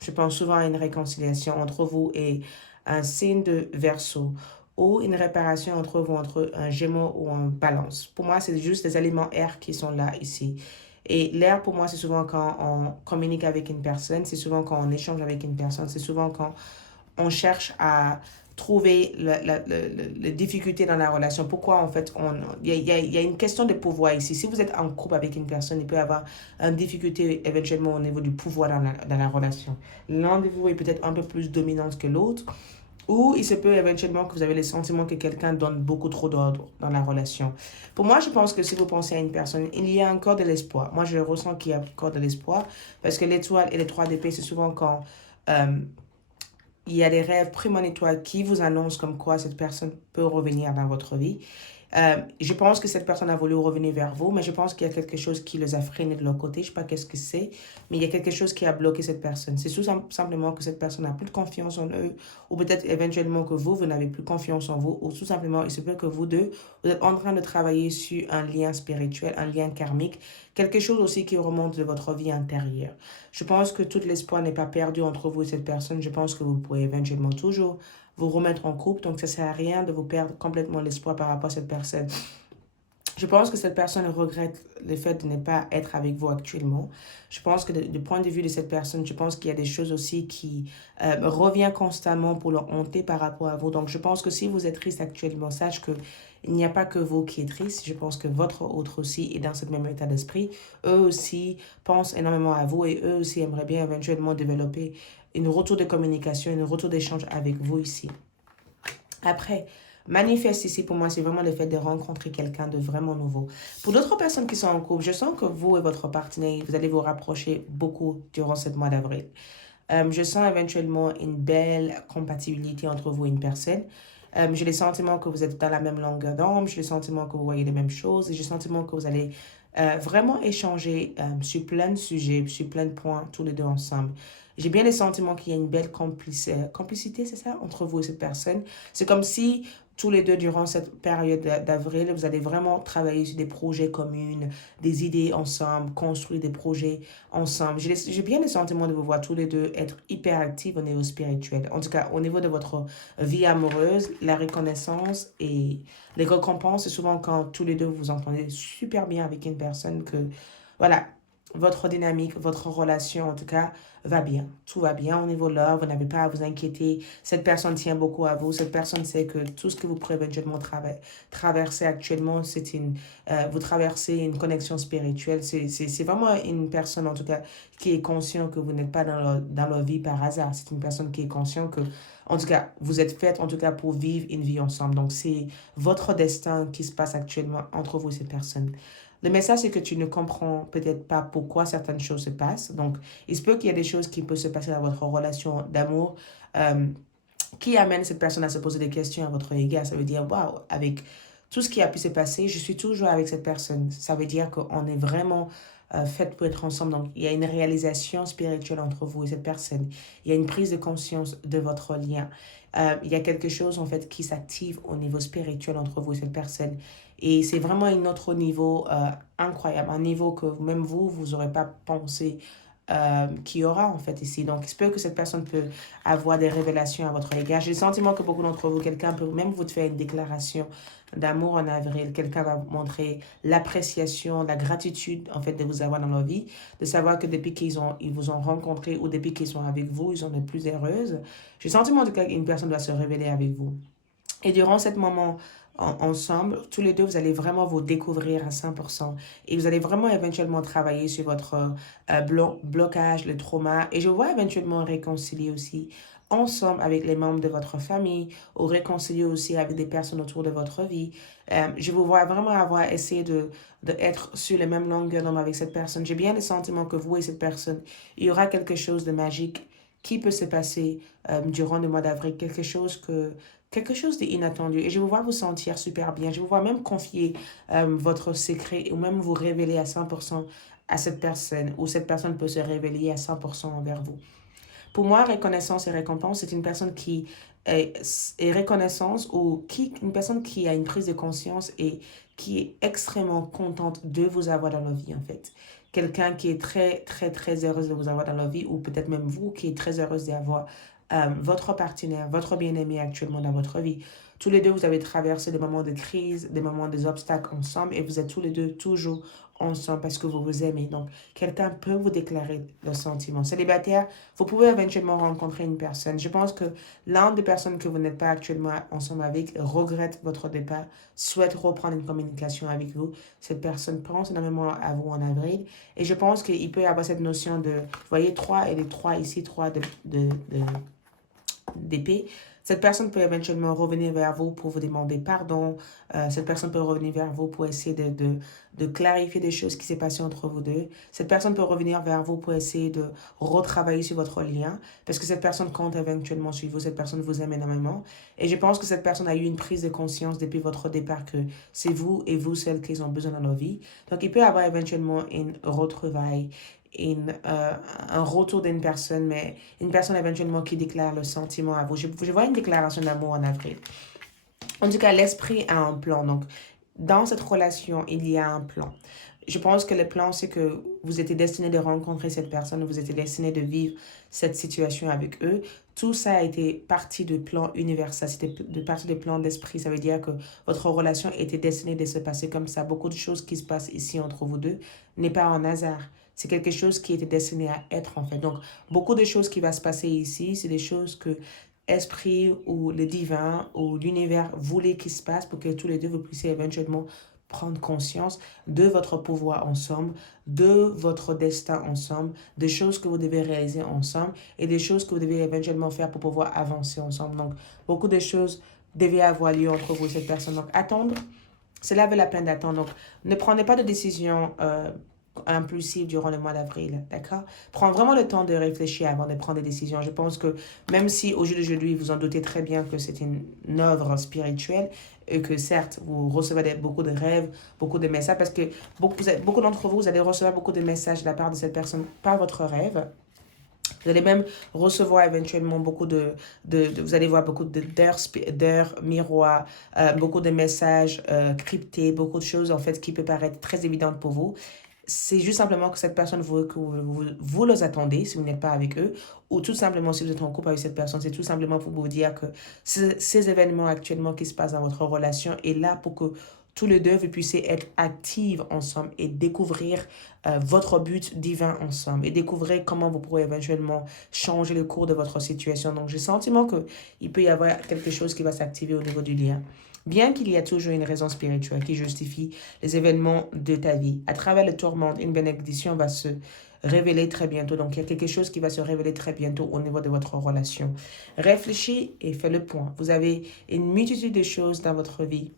je pense souvent à une réconciliation entre vous et un signe de Verseau, ou une réparation entre vous, entre un Gémeaux ou un Balance. Pour moi, c'est juste des éléments air qui sont là ici. Et l'air, pour moi, c'est souvent quand on communique avec une personne, c'est souvent quand on échange avec une personne, c'est souvent quand on cherche à trouver les difficultés dans la relation. Pourquoi, en fait, il y a une question de pouvoir ici. Si vous êtes en couple avec une personne, il peut y avoir une difficulté éventuellement au niveau du pouvoir dans la relation. L'un de vous est peut-être un peu plus dominant que l'autre, ou il se peut éventuellement que vous avez le sentiment que quelqu'un donne beaucoup trop d'ordre dans la relation. Pour moi, je pense que si vous pensez à une personne, il y a encore de l'espoir. Moi, je ressens qu'il y a encore de l'espoir, parce que l'étoile et les trois d'épée, c'est souvent quand... il y a des rêves prémonitoires qui vous annoncent comme quoi cette personne peut revenir dans votre vie. Je pense que cette personne a voulu revenir vers vous, mais je pense qu'il y a quelque chose qui les a freinés de leur côté. Je ne sais pas qu'est-ce que c'est, mais il y a quelque chose qui a bloqué cette personne. C'est tout simplement que cette personne n'a plus de confiance en eux, ou peut-être éventuellement que vous n'avez plus confiance en vous, ou tout simplement, il se peut que vous deux, vous êtes en train de travailler sur un lien spirituel, un lien karmique, quelque chose aussi qui remonte de votre vie intérieure. Je pense que tout l'espoir n'est pas perdu entre vous et cette personne. Je pense que vous pourrez éventuellement toujours vous remettre en couple. Donc, ça ne sert à rien de vous perdre complètement l'espoir par rapport à cette personne. Je pense que cette personne regrette le fait de ne pas être avec vous actuellement. Je pense que du point de vue de cette personne, je pense qu'il y a des choses aussi qui reviennent constamment pour leur hanter par rapport à vous. Donc, je pense que si vous êtes triste actuellement, sache que il n'y a pas que vous qui êtes triste. Je pense que votre autre aussi est dans ce même état d'esprit. Eux aussi pensent énormément à vous et eux aussi aimeraient bien éventuellement développer une retour de communication, une retour d'échange avec vous ici. Après, manifeste ici, pour moi, c'est vraiment le fait de rencontrer quelqu'un de vraiment nouveau. Pour d'autres personnes qui sont en couple, je sens que vous et votre partenaire, vous allez vous rapprocher beaucoup durant ce mois d'avril. Je sens éventuellement une belle compatibilité entre vous et une personne. J'ai le sentiment que vous êtes dans la même longueur d'onde, j'ai le sentiment que vous voyez les mêmes choses, et j'ai le sentiment que vous allez vraiment échanger sur plein de sujets, sur plein de points, tous les deux ensemble. J'ai bien le sentiment qu'il y a une belle complicité, c'est ça, entre vous et cette personne. C'est comme si tous les deux, durant cette période d'avril, vous allez vraiment travailler sur des projets communs, des idées ensemble, construire des projets ensemble. J'ai bien le sentiment de vous voir tous les deux être hyper actifs au niveau spirituel. En tout cas, au niveau de votre vie amoureuse, la reconnaissance et les récompenses, c'est souvent quand tous les deux vous entendez super bien avec une personne que, voilà, votre dynamique, votre relation, en tout cas, va bien. Tout va bien au niveau love, vous n'avez pas à vous inquiéter. Cette personne tient beaucoup à vous. Cette personne sait que tout ce que vous pouvez éventuellement traverser actuellement, vous traversez une connexion spirituelle. C'est vraiment une personne, en tout cas, qui est conscient que vous n'êtes pas dans leur vie par hasard. C'est une personne qui est conscient que, en tout cas, vous êtes faites, en tout cas, pour vivre une vie ensemble. Donc, c'est votre destin qui se passe actuellement entre vous et cette personne. Le message, c'est que tu ne comprends peut-être pas pourquoi certaines choses se passent. Donc, il se peut qu'il y ait des choses qui peuvent se passer dans votre relation d'amour euh, qui amènent cette personne à se poser des questions à votre égard. Ça veut dire, waouh, avec tout ce qui a pu se passer, je suis toujours avec cette personne. Ça veut dire qu'on est vraiment fait pour être ensemble. Donc, il y a une réalisation spirituelle entre vous et cette personne. Il y a une prise de conscience de votre lien. Il y a quelque chose, en fait, qui s'active au niveau spirituel entre vous et cette personne. Et c'est vraiment un autre niveau incroyable, un niveau que même vous n'aurez pas pensé qu'il y aura en fait ici. Donc, il se peut que cette personne peut avoir des révélations à votre égard. J'ai le sentiment que beaucoup d'entre vous, quelqu'un peut même vous faire une déclaration d'amour en avril. Quelqu'un va vous montrer l'appréciation, la gratitude en fait de vous avoir dans leur vie, de savoir que depuis ils vous ont rencontré ou depuis qu'ils sont avec vous, ils sont de plus heureuses. J'ai le sentiment en tout cas qu'une personne doit se révéler avec vous. Et durant ce moment ensemble, tous les deux, vous allez vraiment vous découvrir à 100%. Et vous allez vraiment éventuellement travailler sur votre blocage, le trauma. Et je vois éventuellement réconcilier aussi ensemble avec les membres de votre famille ou réconcilier aussi avec des personnes autour de votre vie. Je vous vois vraiment avoir essayé de être sur les mêmes longueurs d'onde avec cette personne. J'ai bien le sentiment que vous et cette personne, il y aura quelque chose de magique qui peut se passer durant le mois d'avril, quelque chose d'inattendu. Et je vous vois vous sentir super bien. Je vous vois même confier votre secret ou même vous révéler à 100% à cette personne, ou cette personne peut se révéler à 100% envers vous. Pour moi, reconnaissance et récompense, c'est une personne qui est reconnaissance ou une personne qui a une prise de conscience et qui est extrêmement contente de vous avoir dans leur vie, en fait. Quelqu'un qui est très, très, très heureuse de vous avoir dans leur vie, ou peut-être même vous qui êtes très heureuse d'avoir votre partenaire, votre bien-aimé actuellement dans votre vie. Tous les deux, vous avez traversé des moments de crise, des moments des obstacles ensemble et vous êtes tous les deux toujours ensemble parce que vous vous aimez. Donc, quelqu'un peut vous déclarer le sentiment. Célibataire, vous pouvez éventuellement rencontrer une personne. Je pense que l'un des personnes que vous n'êtes pas actuellement ensemble avec regrette votre départ, souhaite reprendre une communication avec vous. Cette personne pense énormément à vous en avril. Et je pense qu'il peut y avoir cette notion de, vous voyez, 3 et les 3 ici, 3 d'épée. Cette personne peut éventuellement revenir vers vous pour vous demander pardon. Cette personne peut revenir vers vous pour essayer de clarifier des choses qui s'est passées entre vous deux. Cette personne peut revenir vers vous pour essayer de retravailler sur votre lien parce que cette personne compte éventuellement sur vous. Cette personne vous aime énormément. Et je pense que cette personne a eu une prise de conscience depuis votre départ que c'est vous et vous celles qu'ils ont besoin dans leur vie. Donc, il peut y avoir éventuellement une retrouvaille, un retour d'une personne, mais une personne éventuellement qui déclare le sentiment à vous. Je vois une déclaration d'amour en avril. En tout cas, l'esprit a un plan. Donc, dans cette relation, il y a un plan. Je pense que le plan, c'est que vous étiez destiné de rencontrer cette personne, vous étiez destiné de vivre cette situation avec eux. Tout ça a été partie de plan universel, c'était de partie de plan d'esprit. Ça veut dire que votre relation était destinée de se passer comme ça. Beaucoup de choses qui se passent ici entre vous deux n'est pas un hasard. C'est quelque chose qui était destiné à être en fait. Donc, beaucoup de choses qui vont se passer ici, c'est des choses que esprit ou le divin ou l'univers voulait qu'il se passe pour que tous les deux vous puissiez éventuellement prendre conscience de votre pouvoir ensemble, de votre destin ensemble, des choses que vous devez réaliser ensemble et des choses que vous devez éventuellement faire pour pouvoir avancer ensemble. Donc, beaucoup de choses devaient avoir lieu entre vous et cette personne. Donc, attendre, cela vaut la peine d'attendre. Donc, ne prenez pas de décision impulsive durant le mois d'avril, d'accord? Prends vraiment le temps de réfléchir avant de prendre des décisions. Je pense que même si au jour d'aujourd'hui, vous en doutez très bien que c'est une œuvre spirituelle et que certes, vous recevez beaucoup de rêves, beaucoup de messages, parce que beaucoup d'entre vous, vous allez recevoir beaucoup de messages de la part de cette personne par votre rêve. Vous allez même recevoir éventuellement beaucoup vous allez voir beaucoup d'heures miroirs, beaucoup de messages cryptés, beaucoup de choses en fait qui peuvent paraître très évidentes pour vous. C'est juste simplement que cette personne veut que vous les attendez si vous n'êtes pas avec eux, ou tout simplement si vous êtes en couple avec cette personne, c'est tout simplement pour vous dire que ces événements actuellement qui se passent dans votre relation est là pour que tous les deux, vous puissiez être actifs ensemble et découvrir votre but divin ensemble et découvrir comment vous pourrez éventuellement changer le cours de votre situation. Donc, j'ai le sentiment qu'il peut y avoir quelque chose qui va s'activer au niveau du lien. Bien qu'il y ait toujours une raison spirituelle qui justifie les événements de ta vie, à travers le tourment, une bénédiction va se révéler très bientôt. Donc, il y a quelque chose qui va se révéler très bientôt au niveau de votre relation. Réfléchis et fais le point. Vous avez une multitude de choses dans votre vie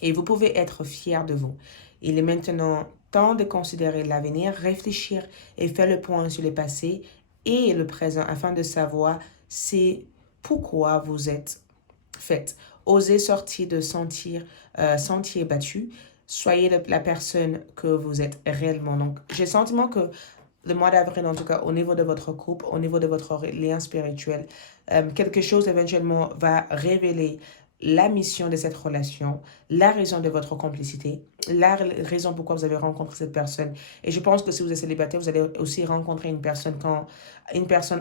et vous pouvez être fier de vous. Il est maintenant temps de considérer l'avenir, réfléchir et faire le point sur le passé et le présent afin de savoir c'est pourquoi vous êtes fait. Osez sortir de sentier battu. Soyez la personne que vous êtes réellement. Donc, j'ai le sentiment que le mois d'avril, en tout cas, au niveau de votre couple, au niveau de votre lien spirituel, quelque chose éventuellement va révéler la mission de cette relation, la raison de votre complicité, la raison pourquoi vous avez rencontré cette personne. Et je pense que si vous êtes célibataire, vous allez aussi rencontrer une personne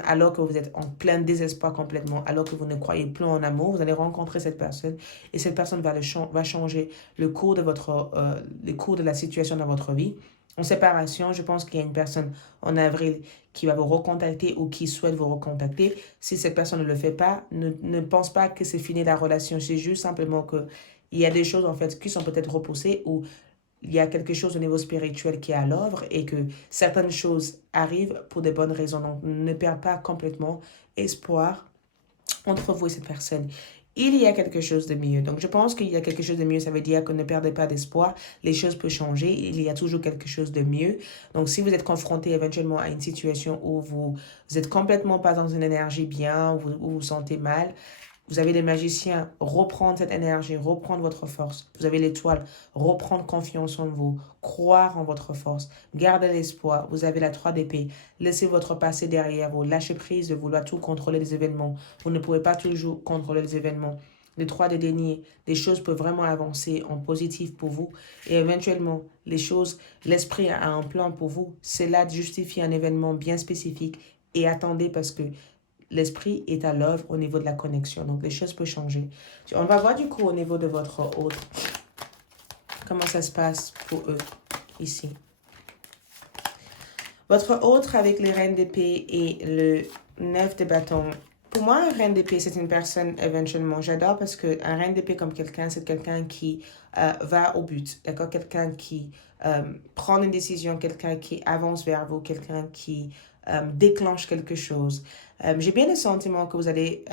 alors que vous êtes en plein désespoir complètement, alors que vous ne croyez plus en amour, vous allez rencontrer cette personne et cette personne va changer le cours de la situation dans votre vie. En séparation, je pense qu'il y a une personne en avril qui va vous recontacter ou qui souhaite vous recontacter. Si cette personne ne le fait pas, ne pense pas que c'est fini la relation. C'est juste simplement que il y a des choses en fait qui sont peut-être repoussées ou il y a quelque chose au niveau spirituel qui est à l'œuvre et que certaines choses arrivent pour des bonnes raisons. Donc, ne perdez pas complètement espoir entre vous et cette personne. Il y a quelque chose de mieux. Donc, je pense qu'il y a quelque chose de mieux. Ça veut dire que ne perdez pas d'espoir. Les choses peuvent changer. Il y a toujours quelque chose de mieux. Donc, si vous êtes confronté éventuellement à une situation où vous êtes complètement pas dans une énergie bien, où vous vous sentez mal, vous avez les magiciens, reprendre cette énergie, reprendre votre force. Vous avez l'étoile, reprendre confiance en vous, croire en votre force, garder l'espoir. Vous avez la 3 d'épée, laissez votre passé derrière vous, lâchez prise de vouloir tout contrôler les événements. Vous ne pouvez pas toujours contrôler les événements. Les 3 de deniers, les choses peuvent vraiment avancer en positif pour vous. Et éventuellement, l'esprit a un plan pour vous. Cela justifie un événement bien spécifique. Et attendez parce que l'esprit est à l'œuvre au niveau de la connexion. Donc, les choses peuvent changer. On va voir du coup au niveau de votre hôte. Comment ça se passe pour eux ici. Votre hôte avec les reines d'épée et le 9 de bâton. Pour moi, un reine d'épée, c'est une personne éventuellement. J'adore parce qu'un reine d'épée comme quelqu'un, c'est quelqu'un qui va au but. D'accord? Quelqu'un qui prend une décision, quelqu'un qui avance vers vous, quelqu'un qui déclenche quelque chose. J'ai bien le sentiment que vous allez,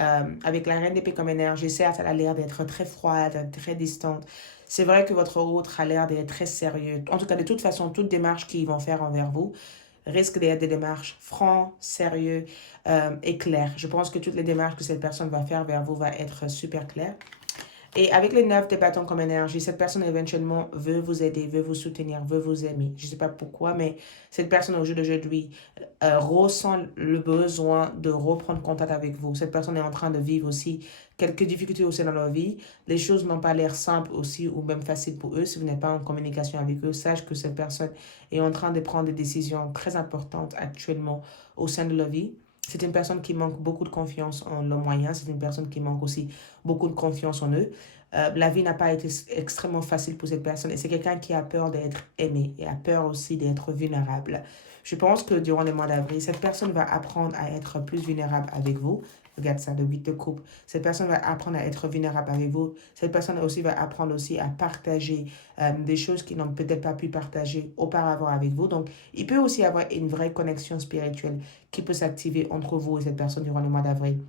avec la reine d'épée comme énergie, certes, elle a l'air d'être très froide, très distante. C'est vrai que votre hôte a l'air d'être très sérieux. En tout cas, de toute façon, toute démarche qu'ils vont faire envers vous risque d'être des démarches francs, sérieux et claires. Je pense que toutes les démarches que cette personne va faire vers vous va être super claires. Et avec les 9 de bâtons comme énergie, cette personne éventuellement veut vous aider, veut vous soutenir, veut vous aimer. Je ne sais pas pourquoi, mais cette personne au jour d'aujourd'hui ressent le besoin de reprendre contact avec vous. Cette personne est en train de vivre aussi quelques difficultés aussi dans leur vie. Les choses n'ont pas l'air simples aussi ou même faciles pour eux. Si vous n'êtes pas en communication avec eux, sache que cette personne est en train de prendre des décisions très importantes actuellement au sein de leur vie. C'est une personne qui manque beaucoup de confiance en leurs moyens. C'est une personne qui manque aussi beaucoup de confiance en eux. La vie n'a pas été extrêmement facile pour cette personne et c'est quelqu'un qui a peur d'être aimé et a peur aussi d'être vulnérable. Je pense que durant le mois d'avril, cette personne va apprendre à être plus vulnérable avec vous. Regarde ça, le 8 de coupe. Cette personne va apprendre à être vulnérable avec vous. Cette personne aussi va apprendre aussi à partager des choses qu'ils n'ont peut-être pas pu partager auparavant avec vous. Donc, il peut aussi y avoir une vraie connexion spirituelle qui peut s'activer entre vous et cette personne durant le mois d'avril.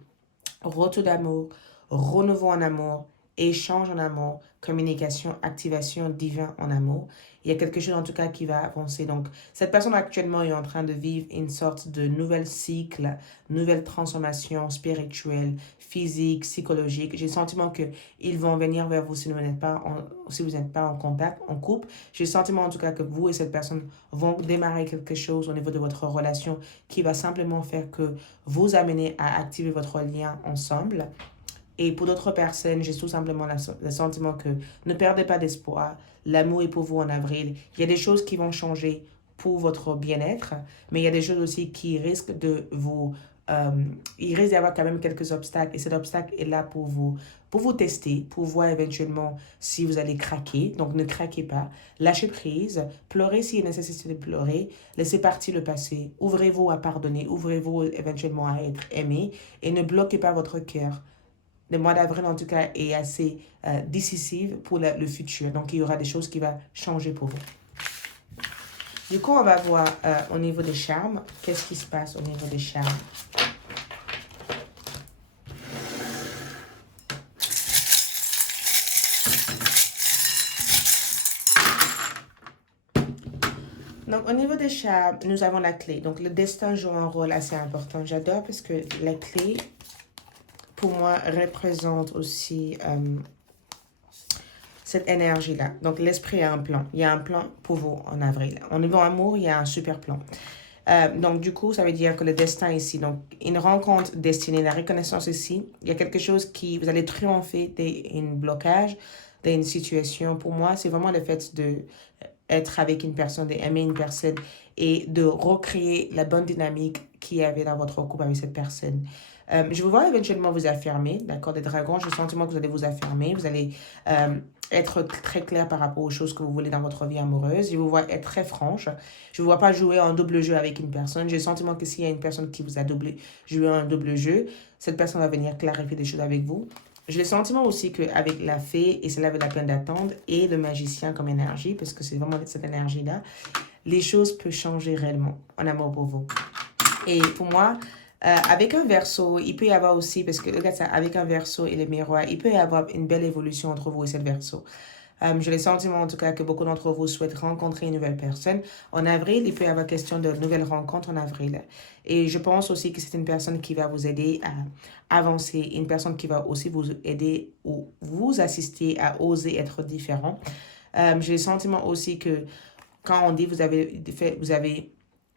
Retour d'amour, renouveau en amour, échange en amour, communication, activation divine en amour. Il y a quelque chose en tout cas qui va avancer. Donc, cette personne actuellement est en train de vivre une sorte de nouvel cycle, nouvelle transformation spirituelle, physique, psychologique. J'ai le sentiment qu'ils vont venir vers vous si vous n'êtes pas en contact, en couple. J'ai le sentiment en tout cas que vous et cette personne vont démarrer quelque chose au niveau de votre relation qui va simplement faire que vous amener à activer votre lien ensemble. Et pour d'autres personnes, j'ai tout simplement le sentiment que ne perdez pas d'espoir. L'amour est pour vous en avril. Il y a des choses qui vont changer pour votre bien-être, mais il y a des choses aussi qui risquent de vous... il risque d'y avoir quand même quelques obstacles et cet obstacle est là pour vous tester, pour voir éventuellement si vous allez craquer. Donc ne craquez pas, lâchez prise, pleurez s'il est nécessaire de pleurer, laissez partir le passé, ouvrez-vous à pardonner, ouvrez-vous éventuellement à être aimé et ne bloquez pas votre cœur. Le mois d'avril, en tout cas, est assez décisif pour le futur. Donc, il y aura des choses qui vont changer pour vous. Du coup, on va voir au niveau des charmes. Qu'est-ce qui se passe au niveau des charmes? Donc, au niveau des charmes, nous avons la clé. Donc, le destin joue un rôle assez important. J'adore parce que la clé, pour moi, représente aussi cette énergie-là. Donc, l'esprit a un plan. Il y a un plan pour vous en avril. Au niveau amour, il y a un super plan. Donc, du coup, ça veut dire que le destin ici, donc une rencontre destinée, la reconnaissance ici, il y a quelque chose qui, vous allez triompher d'un blocage, d'une situation. Pour moi, c'est vraiment le fait de être avec une personne, d'aimer une personne et de recréer la bonne dynamique qu'il y avait dans votre couple avec cette personne. Je vous vois éventuellement vous affirmer, d'accord, des dragons. J'ai le sentiment que vous allez vous affirmer. Vous allez être très clair par rapport aux choses que vous voulez dans votre vie amoureuse. Je vous vois être très franche. Je ne vous vois pas jouer un double jeu avec une personne. J'ai le sentiment que s'il y a une personne qui vous a joué un double jeu, cette personne va venir clarifier des choses avec vous. J'ai le sentiment aussi qu'avec la fée, et cela vaut la peine d'attendre, et le magicien comme énergie, parce que c'est vraiment cette énergie-là, les choses peuvent changer réellement en amour pour vous. Et pour moi, avec un verso, il peut y avoir aussi, parce que regarde ça, avec un verso et le miroir, il peut y avoir une belle évolution entre vous et cette verso. J'ai le sentiment en tout cas que beaucoup d'entre vous souhaitent rencontrer une nouvelle personne. En avril, il peut y avoir question de nouvelles rencontres en avril. Et je pense aussi que c'est une personne qui va vous aider à avancer, une personne qui va aussi vous aider ou vous assister à oser être différent. J'ai le sentiment aussi que quand on dit vous avez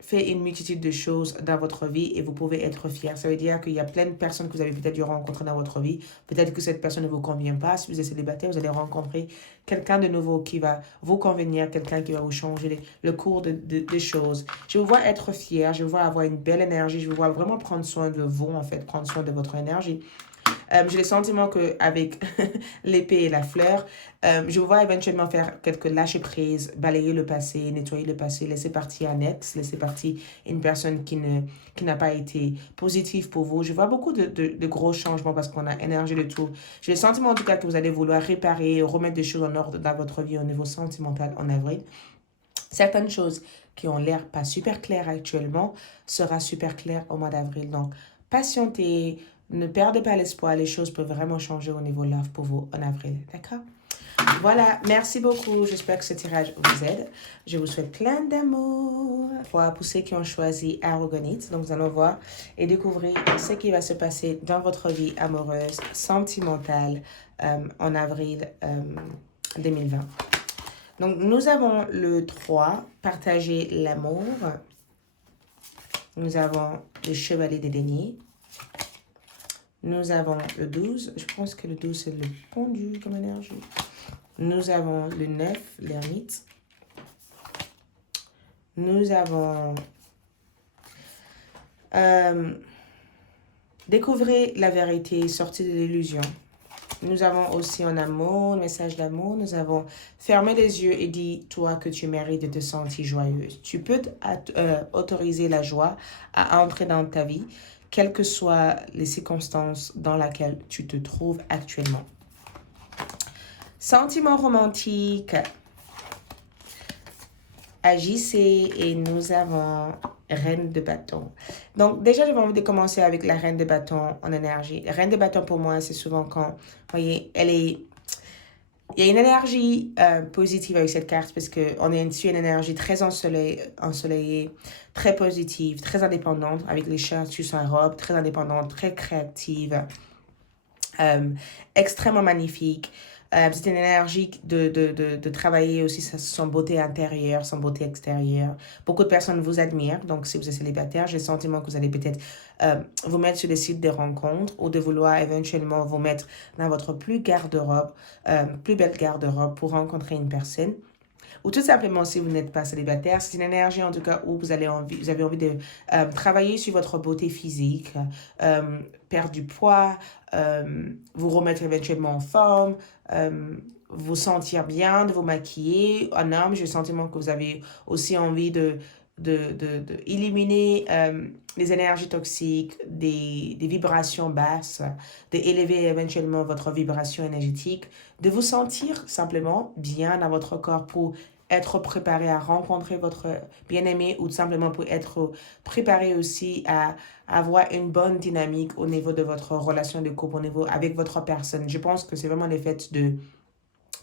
fait une multitude de choses dans votre vie et vous pouvez être fier. Ça veut dire qu'il y a plein de personnes que vous avez peut-être dû rencontrer dans votre vie. Peut-être que cette personne ne vous convient pas. Si vous êtes célibataire, vous allez rencontrer quelqu'un de nouveau qui va vous convenir, quelqu'un qui va vous changer le cours des choses. Je vous vois être fier, je vous vois avoir une belle énergie, je vous vois vraiment prendre soin de vous, en fait, prendre soin de votre énergie. J'ai le sentiment qu'avec l'épée et la fleur, je vous vois éventuellement faire quelques lâcher-prise, balayer le passé, nettoyer le passé, laisser partir un ex, laisser partir une personne qui n'a pas été positive pour vous. Je vois beaucoup de gros changements parce qu'on a énergie de tout. J'ai le sentiment en tout cas que vous allez vouloir réparer, remettre des choses en ordre dans votre vie au niveau sentimental en avril. Certaines choses qui ont l'air pas super claires actuellement sera super claires au mois d'avril. Donc, patientez, ne perdez pas l'espoir. Les choses peuvent vraiment changer au niveau love pour vous en avril. D'accord? Voilà, merci beaucoup. J'espère que ce tirage vous aide. Je vous souhaite plein d'amour. Pour ceux qui ont choisi Aragonite, donc nous allons voir et découvrir ce qui va se passer dans votre vie amoureuse, sentimentale en avril 2020. Donc, nous avons le 3, partager l'amour. Nous avons le chevalier des deniers. Nous avons le 12. Je pense que le 12, c'est le pendu comme énergie. Nous avons le 9, l'ermite. Nous avons découvrir la vérité, sortir de l'illusion. Nous avons aussi en amour, le message d'amour. Nous avons fermé les yeux et dit, toi, que tu mérites de te sentir joyeuse. Tu peux autoriser la joie à entrer dans ta vie, quelles que soient les circonstances dans lesquelles tu te trouves actuellement. Sentiment romantique. Agissez et nous avons Reine de bâton. Donc déjà, j'avais envie de commencer avec la Reine de bâton en énergie. La Reine de bâton pour moi, c'est souvent quand, vous voyez, il y a une énergie positive avec cette carte parce qu'on est dessus une énergie très ensoleillée, très positive, très indépendante avec les chats sur sa robe, très indépendante, très créative, extrêmement magnifique. C'est une énergie de travailler aussi son beauté intérieure, son beauté extérieure. Beaucoup de personnes vous admirent. Donc, si vous êtes célibataire, j'ai le sentiment que vous allez peut-être vous mettre sur des sites de rencontres ou de vouloir éventuellement vous mettre dans votre plus belle garde-robe pour rencontrer une personne. Ou tout simplement, si vous n'êtes pas célibataire, c'est une énergie en tout cas où vous avez envie de travailler sur votre beauté physique, perdre du poids, vous remettre éventuellement en forme, vous sentir bien, de vous maquiller. En homme, j'ai le sentiment que vous avez aussi envie de éliminer les énergies toxiques, des vibrations basses, d'élever éventuellement votre vibration énergétique, de vous sentir simplement bien dans votre corps pour être préparé à rencontrer votre bien-aimé ou tout simplement pour être préparé aussi à avoir une bonne dynamique au niveau de votre relation de couple, au niveau avec votre personne. Je pense que c'est vraiment le fait de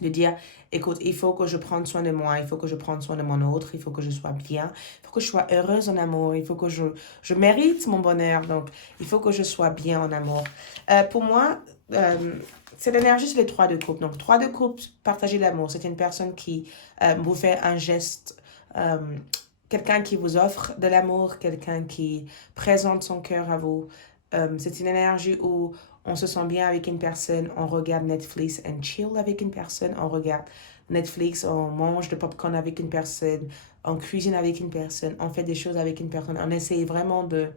dire, écoute, il faut que je prenne soin de moi, il faut que je prenne soin de mon autre, il faut que je sois bien, il faut que je sois heureuse en amour, il faut que je mérite mon bonheur, donc il faut que je sois bien en amour. Pour moi, c'est l'énergie sur les 3 de coupe. Donc 3 de coupe, partager l'amour. C'est une personne qui vous fait un geste quelqu'un qui vous offre de l'amour, quelqu'un qui présente son cœur à vous. C'est une énergie où on se sent bien avec une personne, on regarde Netflix and chill avec une personne, on regarde Netflix, on mange de popcorn avec une personne, on cuisine avec une personne, on fait des choses avec une personne. On essaye vraiment de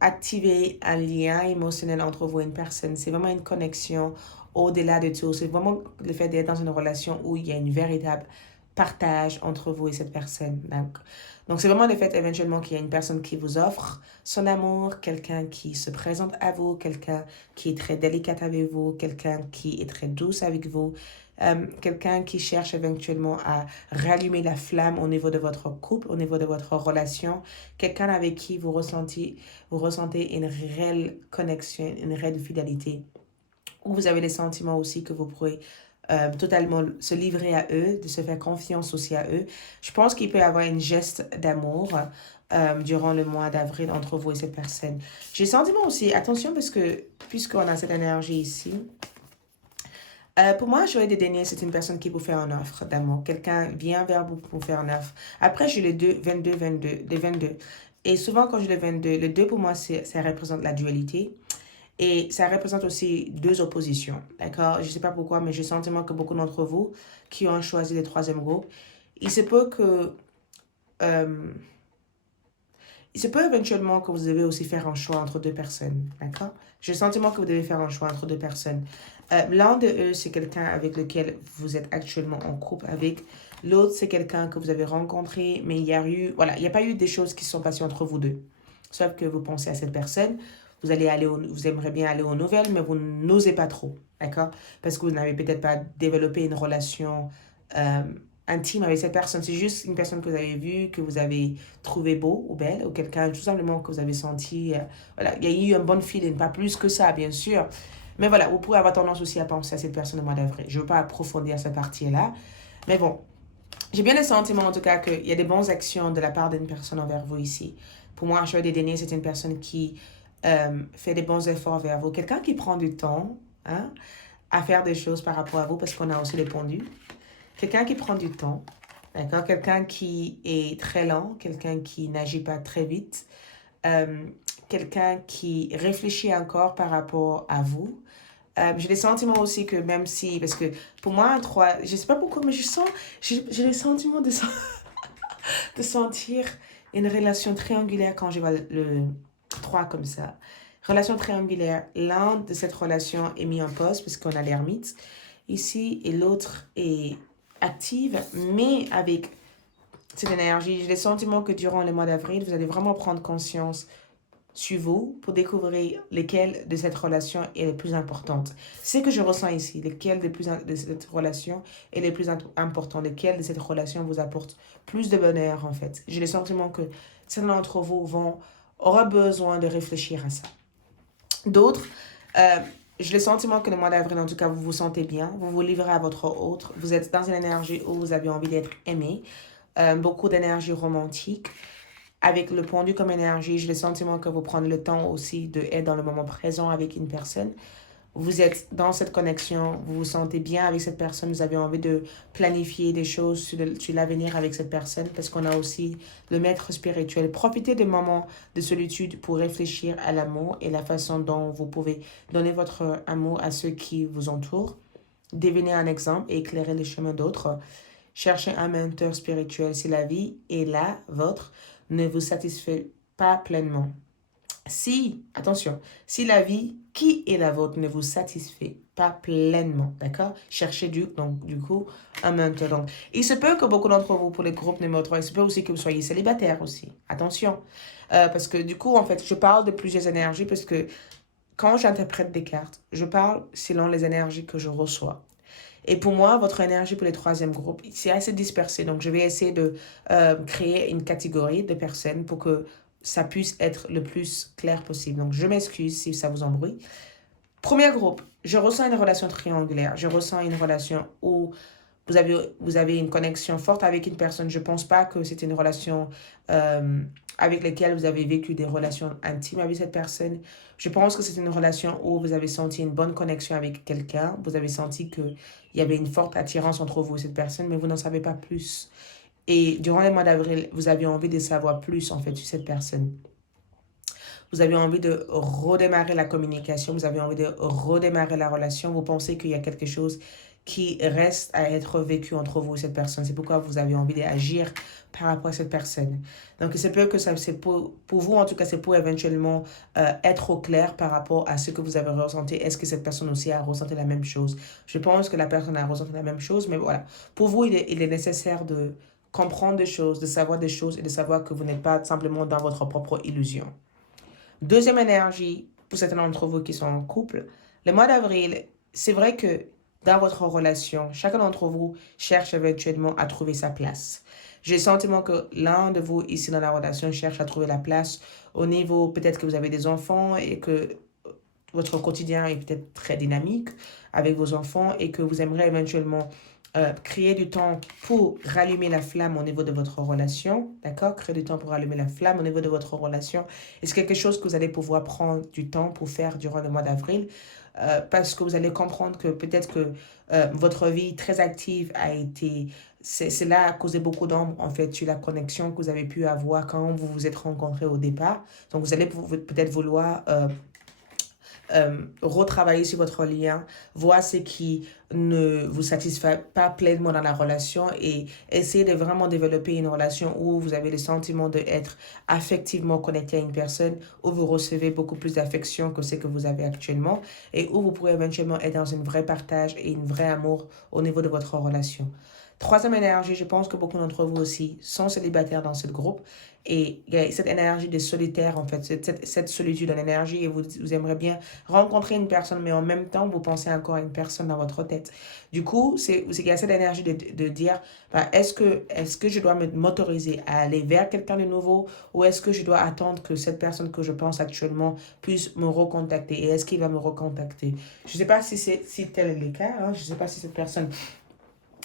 activer un lien émotionnel entre vous et une personne. C'est vraiment une connexion au-delà de tout. C'est vraiment le fait d'être dans une relation où il y a une véritable partage entre vous et cette personne. Donc c'est vraiment le fait éventuellement qu'il y a une personne qui vous offre son amour, quelqu'un qui se présente à vous, quelqu'un qui est très délicate avec vous, quelqu'un qui est très douce avec vous, quelqu'un qui cherche éventuellement à rallumer la flamme au niveau de votre couple, au niveau de votre relation, quelqu'un avec qui vous ressentez une réelle connexion, une réelle fidélité, où vous avez les sentiments aussi que vous pourrez totalement se livrer à eux, de se faire confiance aussi à eux. Je pense qu'il peut y avoir une geste d'amour durant le mois d'avril entre vous et cette personne. J'ai le sentiment aussi, attention parce que puisqu'on a cette énergie ici, pour moi, Joël de Denier, c'est une personne qui vous fait une offre d'amour. Quelqu'un vient vers vous pour vous faire une offre. Après, j'ai les 22, les 22. Et souvent, quand j'ai le 2 pour moi, ça représente la dualité. Et ça représente aussi deux oppositions, d'accord? Je ne sais pas pourquoi, mais j'ai le sentiment que beaucoup d'entre vous qui ont choisi le troisième groupe, il se peut que... euh, il se peut éventuellement que vous devez aussi faire un choix entre deux personnes, d'accord? J'ai le sentiment que vous devez faire un choix entre deux personnes. L'un de eux, c'est quelqu'un avec lequel vous êtes actuellement en couple avec. L'autre, c'est quelqu'un que vous avez rencontré, mais il y a eu, voilà, il n'y a pas eu des choses qui se sont passées entre vous deux. Sauf que vous pensez à cette personne, vous aimeriez bien aller aux nouvelles, mais vous n'osez pas trop, d'accord? Parce que vous n'avez peut-être pas développé une relation euh, intime avec cette personne. C'est juste une personne que vous avez vue, que vous avez trouvé beau ou belle, ou quelqu'un tout simplement que vous avez senti. Voilà, il y a eu un bon feeling, pas plus que ça, bien sûr. Mais voilà, vous pouvez avoir tendance aussi à penser à cette personne au mois d'avril. Je ne veux pas approfondir cette partie-là. Mais bon, j'ai bien le sentiment en tout cas qu'il y a des bonnes actions de la part d'une personne envers vous ici. Pour moi, Joël des Deniers, c'est une personne qui fait des bons efforts vers vous. Quelqu'un qui prend du temps hein, à faire des choses par rapport à vous, parce qu'on a aussi les pendus. Quelqu'un qui prend du temps, d'accord? Quelqu'un qui est très lent, quelqu'un qui n'agit pas très vite, euh, quelqu'un qui réfléchit encore par rapport à vous. J'ai le sentiment aussi que même si, parce que pour moi, un 3, je sais pas pourquoi, mais j'ai le sentiment de sentir une relation triangulaire quand je vois le 3 comme ça. Relation triangulaire, l'un de cette relation est mis en pause parce qu'on a l'ermite ici et l'autre est active, mais avec cette énergie. J'ai le sentiment que durant le mois d'avril, vous allez vraiment prendre conscience sur vous pour découvrir lesquelles de cette relation est la plus importante. C'est ce que je ressens ici, lesquelles de cette relation est les plus importantes, lesquelles de cette relation vous apporte plus de bonheur en fait. J'ai le sentiment que certains d'entre vous aura besoin de réfléchir à ça. D'autres, euh, j'ai le sentiment que le mois d'avril, en tout cas, vous vous sentez bien, vous vous livrez à votre autre, vous êtes dans une énergie où vous avez envie d'être aimé, beaucoup d'énergie romantique. Avec le pendu comme énergie, j'ai le sentiment que vous prenez le temps aussi d'être dans le moment présent avec une personne. Vous êtes dans cette connexion, vous vous sentez bien avec cette personne, vous avez envie de planifier des choses sur l'avenir avec cette personne parce qu'on a aussi le maître spirituel. Profitez des moments de solitude pour réfléchir à l'amour et la façon dont vous pouvez donner votre amour à ceux qui vous entourent. Devenez un exemple et éclairer les chemins d'autres. Cherchez un mentor spirituel si la vie est la vôtre ne vous satisfait pas pleinement. Si, attention, si la vie qui est la vôtre ne vous satisfait pas pleinement, d'accord? Cherchez du coup un mentor. Donc, il se peut que beaucoup d'entre vous, pour les groupes numéro 3, il se peut aussi que vous soyez célibataire aussi. Attention. Parce que du coup, en fait, je parle de plusieurs énergies parce que quand j'interprète des cartes, je parle selon les énergies que je reçois. Et pour moi, votre énergie pour les troisième groupes, c'est assez dispersé. Donc, je vais essayer de créer une catégorie de personnes pour que ça puisse être le plus clair possible. Donc, je m'excuse si ça vous embrouille. Premier groupe, je ressens une relation triangulaire. Je ressens une relation où vous avez une connexion forte avec une personne. Je ne pense pas que c'est une relation avec laquelle vous avez vécu des relations intimes avec cette personne. Je pense que c'est une relation où vous avez senti une bonne connexion avec quelqu'un. Vous avez senti qu'il y avait une forte attirance entre vous et cette personne, mais vous n'en savez pas plus. Et durant les mois d'avril, vous avez envie de savoir plus, en fait, sur cette personne. Vous avez envie de redémarrer la communication, vous avez envie de redémarrer la relation, vous pensez qu'il y a quelque chose qui reste à être vécu entre vous et cette personne. C'est pourquoi vous avez envie d'agir par rapport à cette personne. Donc, c'est peut que ça, c'est pour vous, en tout cas, c'est pour éventuellement être au clair par rapport à ce que vous avez ressenti. Est-ce que cette personne aussi a ressenti la même chose? Je pense que la personne a ressenti la même chose, mais voilà. Pour vous, il est nécessaire de comprendre des choses, de savoir des choses et de savoir que vous n'êtes pas simplement dans votre propre illusion. Deuxième énergie, pour certains d'entre vous qui sont en couple, le mois d'avril, c'est vrai que dans votre relation, chacun d'entre vous cherche éventuellement à trouver sa place. J'ai le sentiment que l'un de vous ici dans la relation cherche à trouver la place au niveau, peut-être que vous avez des enfants et que votre quotidien est peut-être très dynamique avec vos enfants et que vous aimeriez éventuellement créer du temps pour rallumer la flamme au niveau de votre relation, d'accord? Créer du temps pour rallumer la flamme au niveau de votre relation. Et c'est quelque chose que vous allez pouvoir prendre du temps pour faire durant le mois d'avril parce que vous allez comprendre que peut-être que votre vie très active a été... Cela a causé beaucoup d'ombre, en fait, sur la connexion que vous avez pu avoir quand vous vous êtes rencontrés au départ. Donc, vous allez peut-être vouloir retravailler sur votre lien, voir ce qui ne vous satisfait pas pleinement dans la relation et essayer de vraiment développer une relation où vous avez le sentiment d'être affectivement connecté à une personne, où vous recevez beaucoup plus d'affection que ce que vous avez actuellement et où vous pourrez éventuellement être dans un vrai partage et un vrai amour au niveau de votre relation. Troisième énergie, je pense que beaucoup d'entre vous aussi sont célibataires dans ce groupe. Et il y a cette énergie de solitaire, en fait, cette solitude en énergie. Et vous aimeriez bien rencontrer une personne, mais en même temps, vous pensez encore à une personne dans votre tête. Du coup, il y a cette énergie de dire, bah, est-ce que je dois m'autoriser à aller vers quelqu'un de nouveau ou est-ce que je dois attendre que cette personne que je pense actuellement puisse me recontacter et est-ce qu'il va me recontacter? Je ne sais pas si tel est le cas, hein. Je ne sais pas si cette personne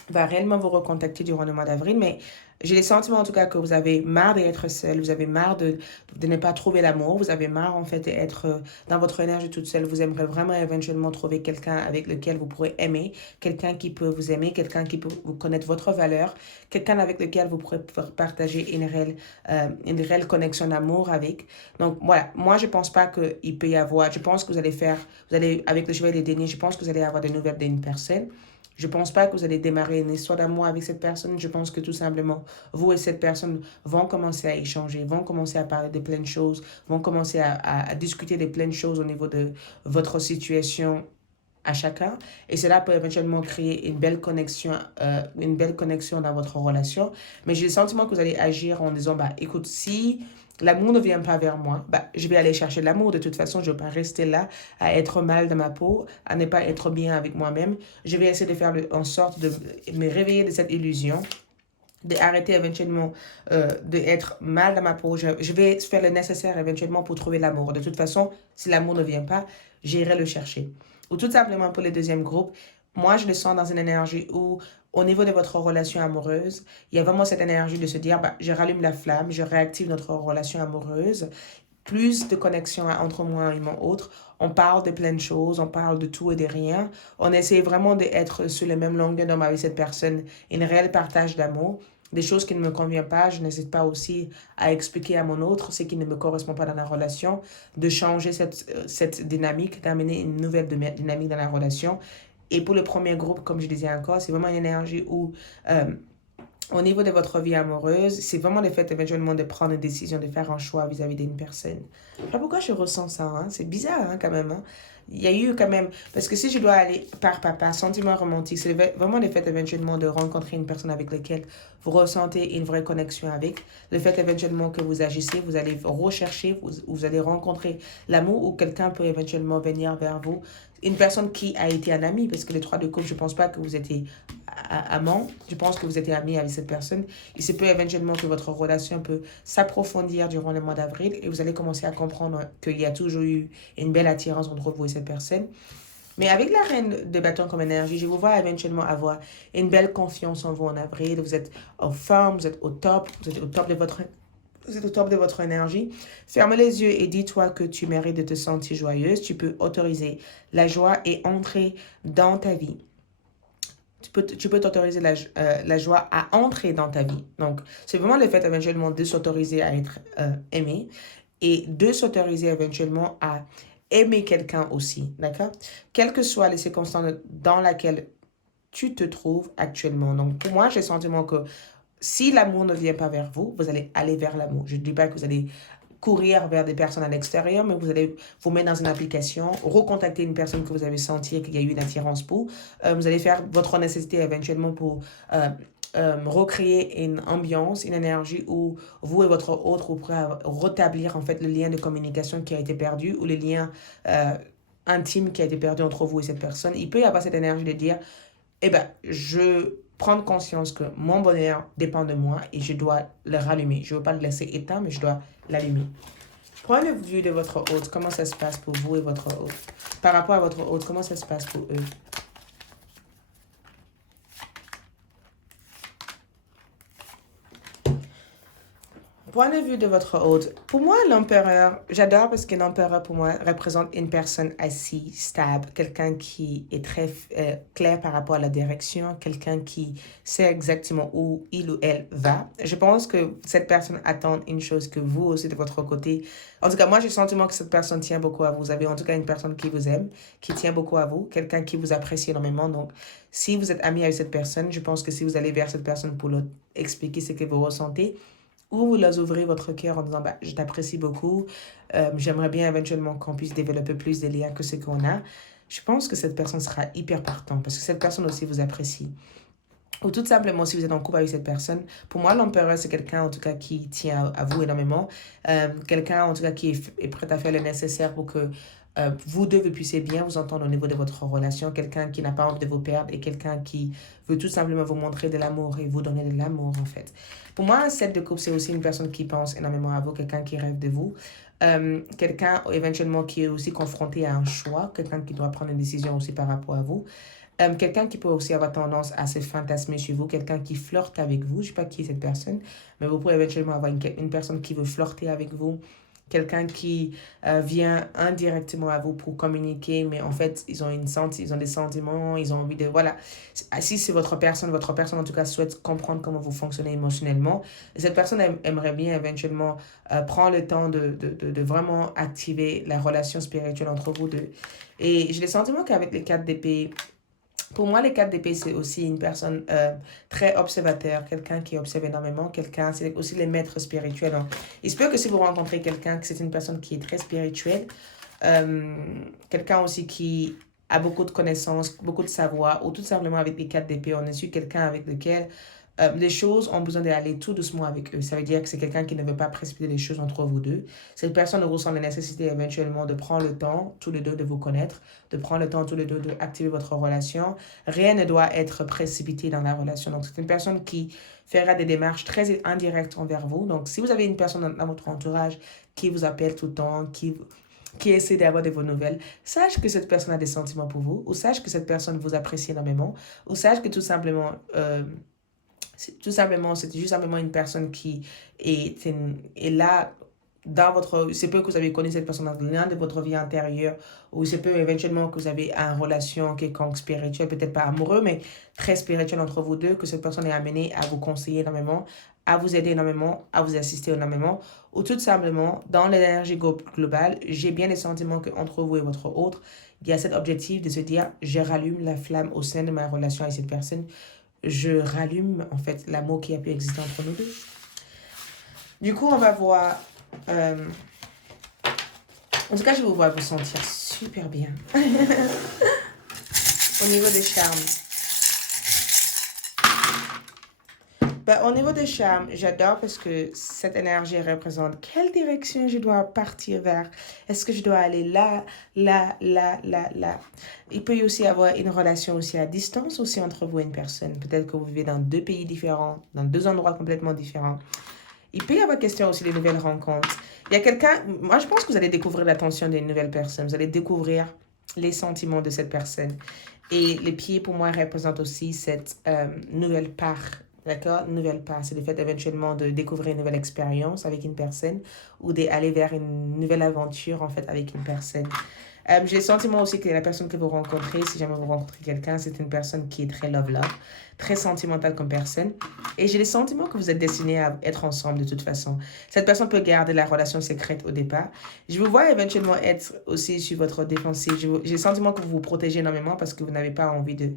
va réellement vous recontacter durant le mois d'avril, mais j'ai le sentiment en tout cas que vous avez marre d'être seul, vous avez marre de ne pas trouver l'amour, vous avez marre en fait d'être dans votre énergie toute seule, vous aimeriez vraiment éventuellement trouver quelqu'un avec lequel vous pourrez aimer, quelqu'un qui peut vous aimer, quelqu'un qui peut vous connaître votre valeur, quelqu'un avec lequel vous pourrez partager une réelle connexion d'amour avec. Donc voilà, moi je pense pas qu'il peut y avoir, je pense que vous allez avec le chevalier des deniers, je pense que vous allez avoir des nouvelles d'une personne. Je pense pas que vous allez démarrer une histoire d'amour avec cette personne. Je pense que tout simplement, vous et cette personne vont commencer à échanger, vont commencer à parler de plein de choses, vont commencer à discuter de plein de choses au niveau de votre situation à chacun. Et cela peut éventuellement créer une belle connexion dans votre relation. Mais j'ai le sentiment que vous allez agir en disant, bah, écoute, si l'amour ne vient pas vers moi, bah, je vais aller chercher l'amour. De toute façon, je ne vais pas rester là à être mal dans ma peau, à ne pas être bien avec moi-même. Je vais essayer de faire en sorte de me réveiller de cette illusion, d'arrêter éventuellement d'être mal dans ma peau. Je vais faire le nécessaire éventuellement pour trouver l'amour. De toute façon, si l'amour ne vient pas, j'irai le chercher. Ou tout simplement pour le deuxième groupe, moi je le sens dans une énergie où au niveau de votre relation amoureuse, il y a vraiment cette énergie de se dire, bah, je rallume la flamme, je réactive notre relation amoureuse, plus de connexion entre moi et mon autre. On parle de plein de choses, on parle de tout et de rien. On essaie vraiment d'être sur le même longueur d'onde avec cette personne, un réel partage d'amour. Des choses qui ne me conviennent pas, je n'hésite pas aussi à expliquer à mon autre ce qui ne me correspond pas dans la relation, de changer cette dynamique, d'amener une nouvelle dynamique dans la relation. Et pour le premier groupe, comme je disais encore, c'est vraiment une énergie où au niveau de votre vie amoureuse, c'est vraiment le fait éventuellement de prendre une décision, de faire un choix vis-à-vis d'une personne. Je sais pas pourquoi je ressens ça, hein? C'est bizarre hein, quand même. Hein? Il y a eu quand même... Parce que si je dois aller par papa, sentiment romantique, c'est vraiment le fait éventuellement de rencontrer une personne avec laquelle vous ressentez une vraie connexion avec. Le fait éventuellement que vous agissez, vous allez rechercher, vous allez rencontrer l'amour ou quelqu'un peut éventuellement venir vers vous. Une personne qui a été un ami, parce que les trois de couple, je ne pense pas que vous étiez amant, je pense que vous étiez ami avec cette personne. Il se peut éventuellement que votre relation peut s'approfondir durant le mois d'avril et vous allez commencer à comprendre qu'il y a toujours eu une belle attirance entre vous et cette personne. Mais avec la reine de bâton comme énergie, je vous vois éventuellement avoir une belle confiance en vous en avril. Vous êtes en forme, vous êtes au top, vous êtes au top de votre énergie. Ferme les yeux et dis-toi que tu mérites de te sentir joyeuse. Tu peux autoriser la joie et entrer dans ta vie. tu peux t'autoriser la joie à entrer dans ta vie. Donc, c'est vraiment le fait éventuellement de s'autoriser à être aimé et de s'autoriser éventuellement à aimer quelqu'un aussi, d'accord? Quelles que soient les circonstances dans lesquelles tu te trouves actuellement. Donc, pour moi, j'ai le sentiment que si l'amour ne vient pas vers vous, vous allez aller vers l'amour. Je ne dis pas que vous allez courir vers des personnes à l'extérieur, mais vous allez vous mettre dans une application, recontacter une personne que vous avez senti qu'il y a eu une attirance pour. Vous allez faire votre nécessité éventuellement pour recréer une ambiance, une énergie où vous et votre autre vous pourrez rétablir en fait le lien de communication qui a été perdu ou le lien intime qui a été perdu entre vous et cette personne. Il peut y avoir cette énergie de dire, eh ben, je prends conscience que mon bonheur dépend de moi et je dois le rallumer. Je ne veux pas le laisser éteint, mais je dois l'allumer. Prenez vue de votre hôte. Comment ça se passe pour vous et votre hôte? Par rapport à votre hôte, comment ça se passe pour eux? Point de vue de votre hôte, pour moi, l'empereur, j'adore parce que l'empereur, pour moi, représente une personne assise, stable, quelqu'un qui est très clair par rapport à la direction, quelqu'un qui sait exactement où il ou elle va. Je pense que cette personne attend une chose que vous aussi de votre côté. En tout cas, moi, j'ai le sentiment que cette personne tient beaucoup à vous. Vous avez en tout cas une personne qui vous aime, qui tient beaucoup à vous, quelqu'un qui vous apprécie énormément. Donc, si vous êtes ami avec cette personne, je pense que si vous allez vers cette personne pour leur expliquer ce que vous ressentez, ou vous leur ouvrez votre cœur en disant, bah, je t'apprécie beaucoup, j'aimerais bien éventuellement qu'on puisse développer plus de liens que ce qu'on a. Je pense que cette personne sera hyper partante parce que cette personne aussi vous apprécie. Ou tout simplement, si vous êtes en couple avec cette personne, pour moi, l'empereur, c'est quelqu'un, en tout cas, qui tient à vous énormément. Quelqu'un, en tout cas, qui est prêt à faire le nécessaire pour que vous deux, vous puissiez bien vous entendre au niveau de votre relation. Quelqu'un qui n'a pas envie de vous perdre et quelqu'un qui veut tout simplement vous montrer de l'amour et vous donner de l'amour, en fait. Pour moi, un set de couple, c'est aussi une personne qui pense énormément à vous, quelqu'un qui rêve de vous. Quelqu'un, éventuellement, qui est aussi confronté à un choix, quelqu'un qui doit prendre une décision aussi par rapport à vous. Quelqu'un qui peut aussi avoir tendance à se fantasmer chez vous, quelqu'un qui flirte avec vous, je ne sais pas qui est cette personne, mais vous pouvez éventuellement avoir une personne qui veut flirter avec vous, quelqu'un qui vient indirectement à vous pour communiquer, mais en fait, ils ont des sentiments, ils ont envie de... Voilà. Si c'est votre personne en tout cas souhaite comprendre comment vous fonctionnez émotionnellement. Et cette personne aimerait bien éventuellement prendre le temps de vraiment activer la relation spirituelle entre vous deux. Et j'ai le sentiment qu'avec les 4 d'épée, pour moi, les 4 d'épée, c'est aussi une personne très observateur, quelqu'un qui observe énormément, quelqu'un, c'est aussi les maîtres spirituels. Hein. Il se peut que si vous rencontrez quelqu'un, que c'est une personne qui est très spirituelle, quelqu'un aussi qui a beaucoup de connaissances, beaucoup de savoir, ou tout simplement avec les 4 d'épée, on est sur quelqu'un avec lequel les choses ont besoin d'aller tout doucement avec eux. Ça veut dire que c'est quelqu'un qui ne veut pas précipiter les choses entre vous deux. Cette personne ressent la nécessité éventuellement de prendre le temps, tous les deux, de vous connaître, de prendre le temps, tous les deux, d'activer votre relation. Rien ne doit être précipité dans la relation. Donc, c'est une personne qui fera des démarches très indirectes envers vous. Donc, si vous avez une personne dans votre entourage qui vous appelle tout le temps, qui essaie d'avoir de vos nouvelles, sache que cette personne a des sentiments pour vous, ou sache que cette personne vous apprécie énormément, ou sache que tout simplement... c'est juste simplement une personne qui est là dans votre... C'est peu que vous avez connu cette personne dans l'un de votre vie antérieure, ou c'est peu éventuellement que vous avez une relation quelconque spirituelle, peut-être pas amoureux, mais très spirituelle entre vous deux, que cette personne est amenée à vous conseiller énormément, à vous aider énormément, à vous assister énormément, ou tout simplement, dans l'énergie globale, j'ai bien le sentiment qu'entre vous et votre autre, il y a cet objectif de se dire, je rallume la flamme au sein de ma relation avec cette personne, je rallume en fait l'amour qui a pu exister entre nous deux. Du coup, on va voir... en tout cas, je vous vois vous sentir super bien. Au niveau des charmes. Au niveau des charmes, j'adore parce que cette énergie représente quelle direction je dois partir vers. Est-ce que je dois aller là, là, là, là, là. Il peut y aussi avoir une relation aussi à distance aussi entre vous et une personne. Peut-être que vous vivez dans 2 pays différents, dans 2 endroits complètement différents. Il peut y avoir question aussi de nouvelles rencontres. Il y a quelqu'un, moi je pense que vous allez découvrir l'attention d'une nouvelle personne. Vous allez découvrir les sentiments de cette personne. Et les pieds pour moi représentent aussi cette nouvelle part. D'accord? Une nouvelle part. C'est le fait éventuellement de découvrir une nouvelle expérience avec une personne ou d'aller vers une nouvelle aventure en fait avec une personne. J'ai le sentiment aussi que la personne que vous rencontrez, si jamais vous rencontrez quelqu'un, c'est une personne qui est très love, très sentimentale comme personne. Et j'ai le sentiment que vous êtes destinés à être ensemble de toute façon. Cette personne peut garder la relation secrète au départ. Je vous vois éventuellement être aussi sur votre défensive. J'ai le sentiment que vous vous protégez énormément parce que vous n'avez pas envie de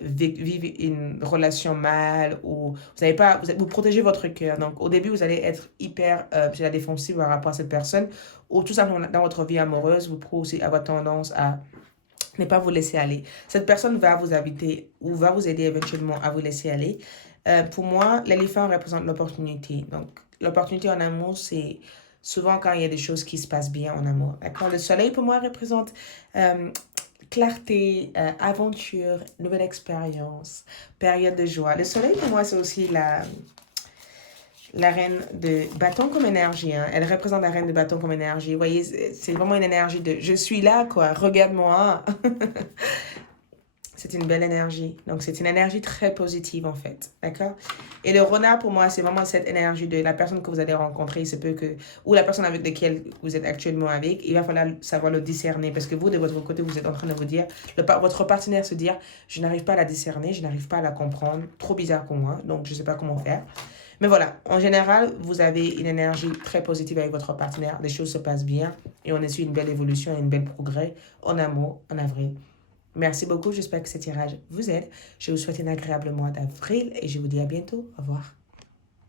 vivre une relation mal ou vous n'avez pas, vous protégez votre cœur. Donc au début, vous allez être hyper sur la défensive par rapport à cette personne ou tout simplement dans votre vie amoureuse, vous pouvez aussi avoir tendance à ne pas vous laisser aller. Cette personne va vous inviter ou va vous aider éventuellement à vous laisser aller. Pour moi, l'éléphant représente l'opportunité. Donc, l'opportunité en amour, c'est souvent quand il y a des choses qui se passent bien en amour. D'accord? Le soleil, pour moi, représente clarté, aventure, nouvelle expérience, période de joie. Le soleil, pour moi, c'est aussi la reine de bâton comme énergie. Hein. Elle représente la reine de bâton comme énergie. Vous voyez, c'est vraiment une énergie de je suis là, quoi. Regarde-moi. C'est une belle énergie. Donc, c'est une énergie très positive, en fait. D'accord? Et le renard, pour moi, c'est vraiment cette énergie de la personne que vous allez rencontrer. Il se peut que, ou la personne avec laquelle vous êtes actuellement avec, il va falloir savoir le discerner. Parce que vous, de votre côté, vous êtes en train de vous dire, votre partenaire se dire, je n'arrive pas à la discerner, je n'arrive pas à la comprendre. Trop bizarre pour moi. Donc, je ne sais pas comment faire. Mais voilà, en général, vous avez une énergie très positive avec votre partenaire. Les choses se passent bien et on est sur une belle évolution et un bel progrès en amour, en avril. Merci beaucoup, j'espère que ce tirage vous aide. Je vous souhaite un agréable mois d'avril et je vous dis à bientôt. Au revoir.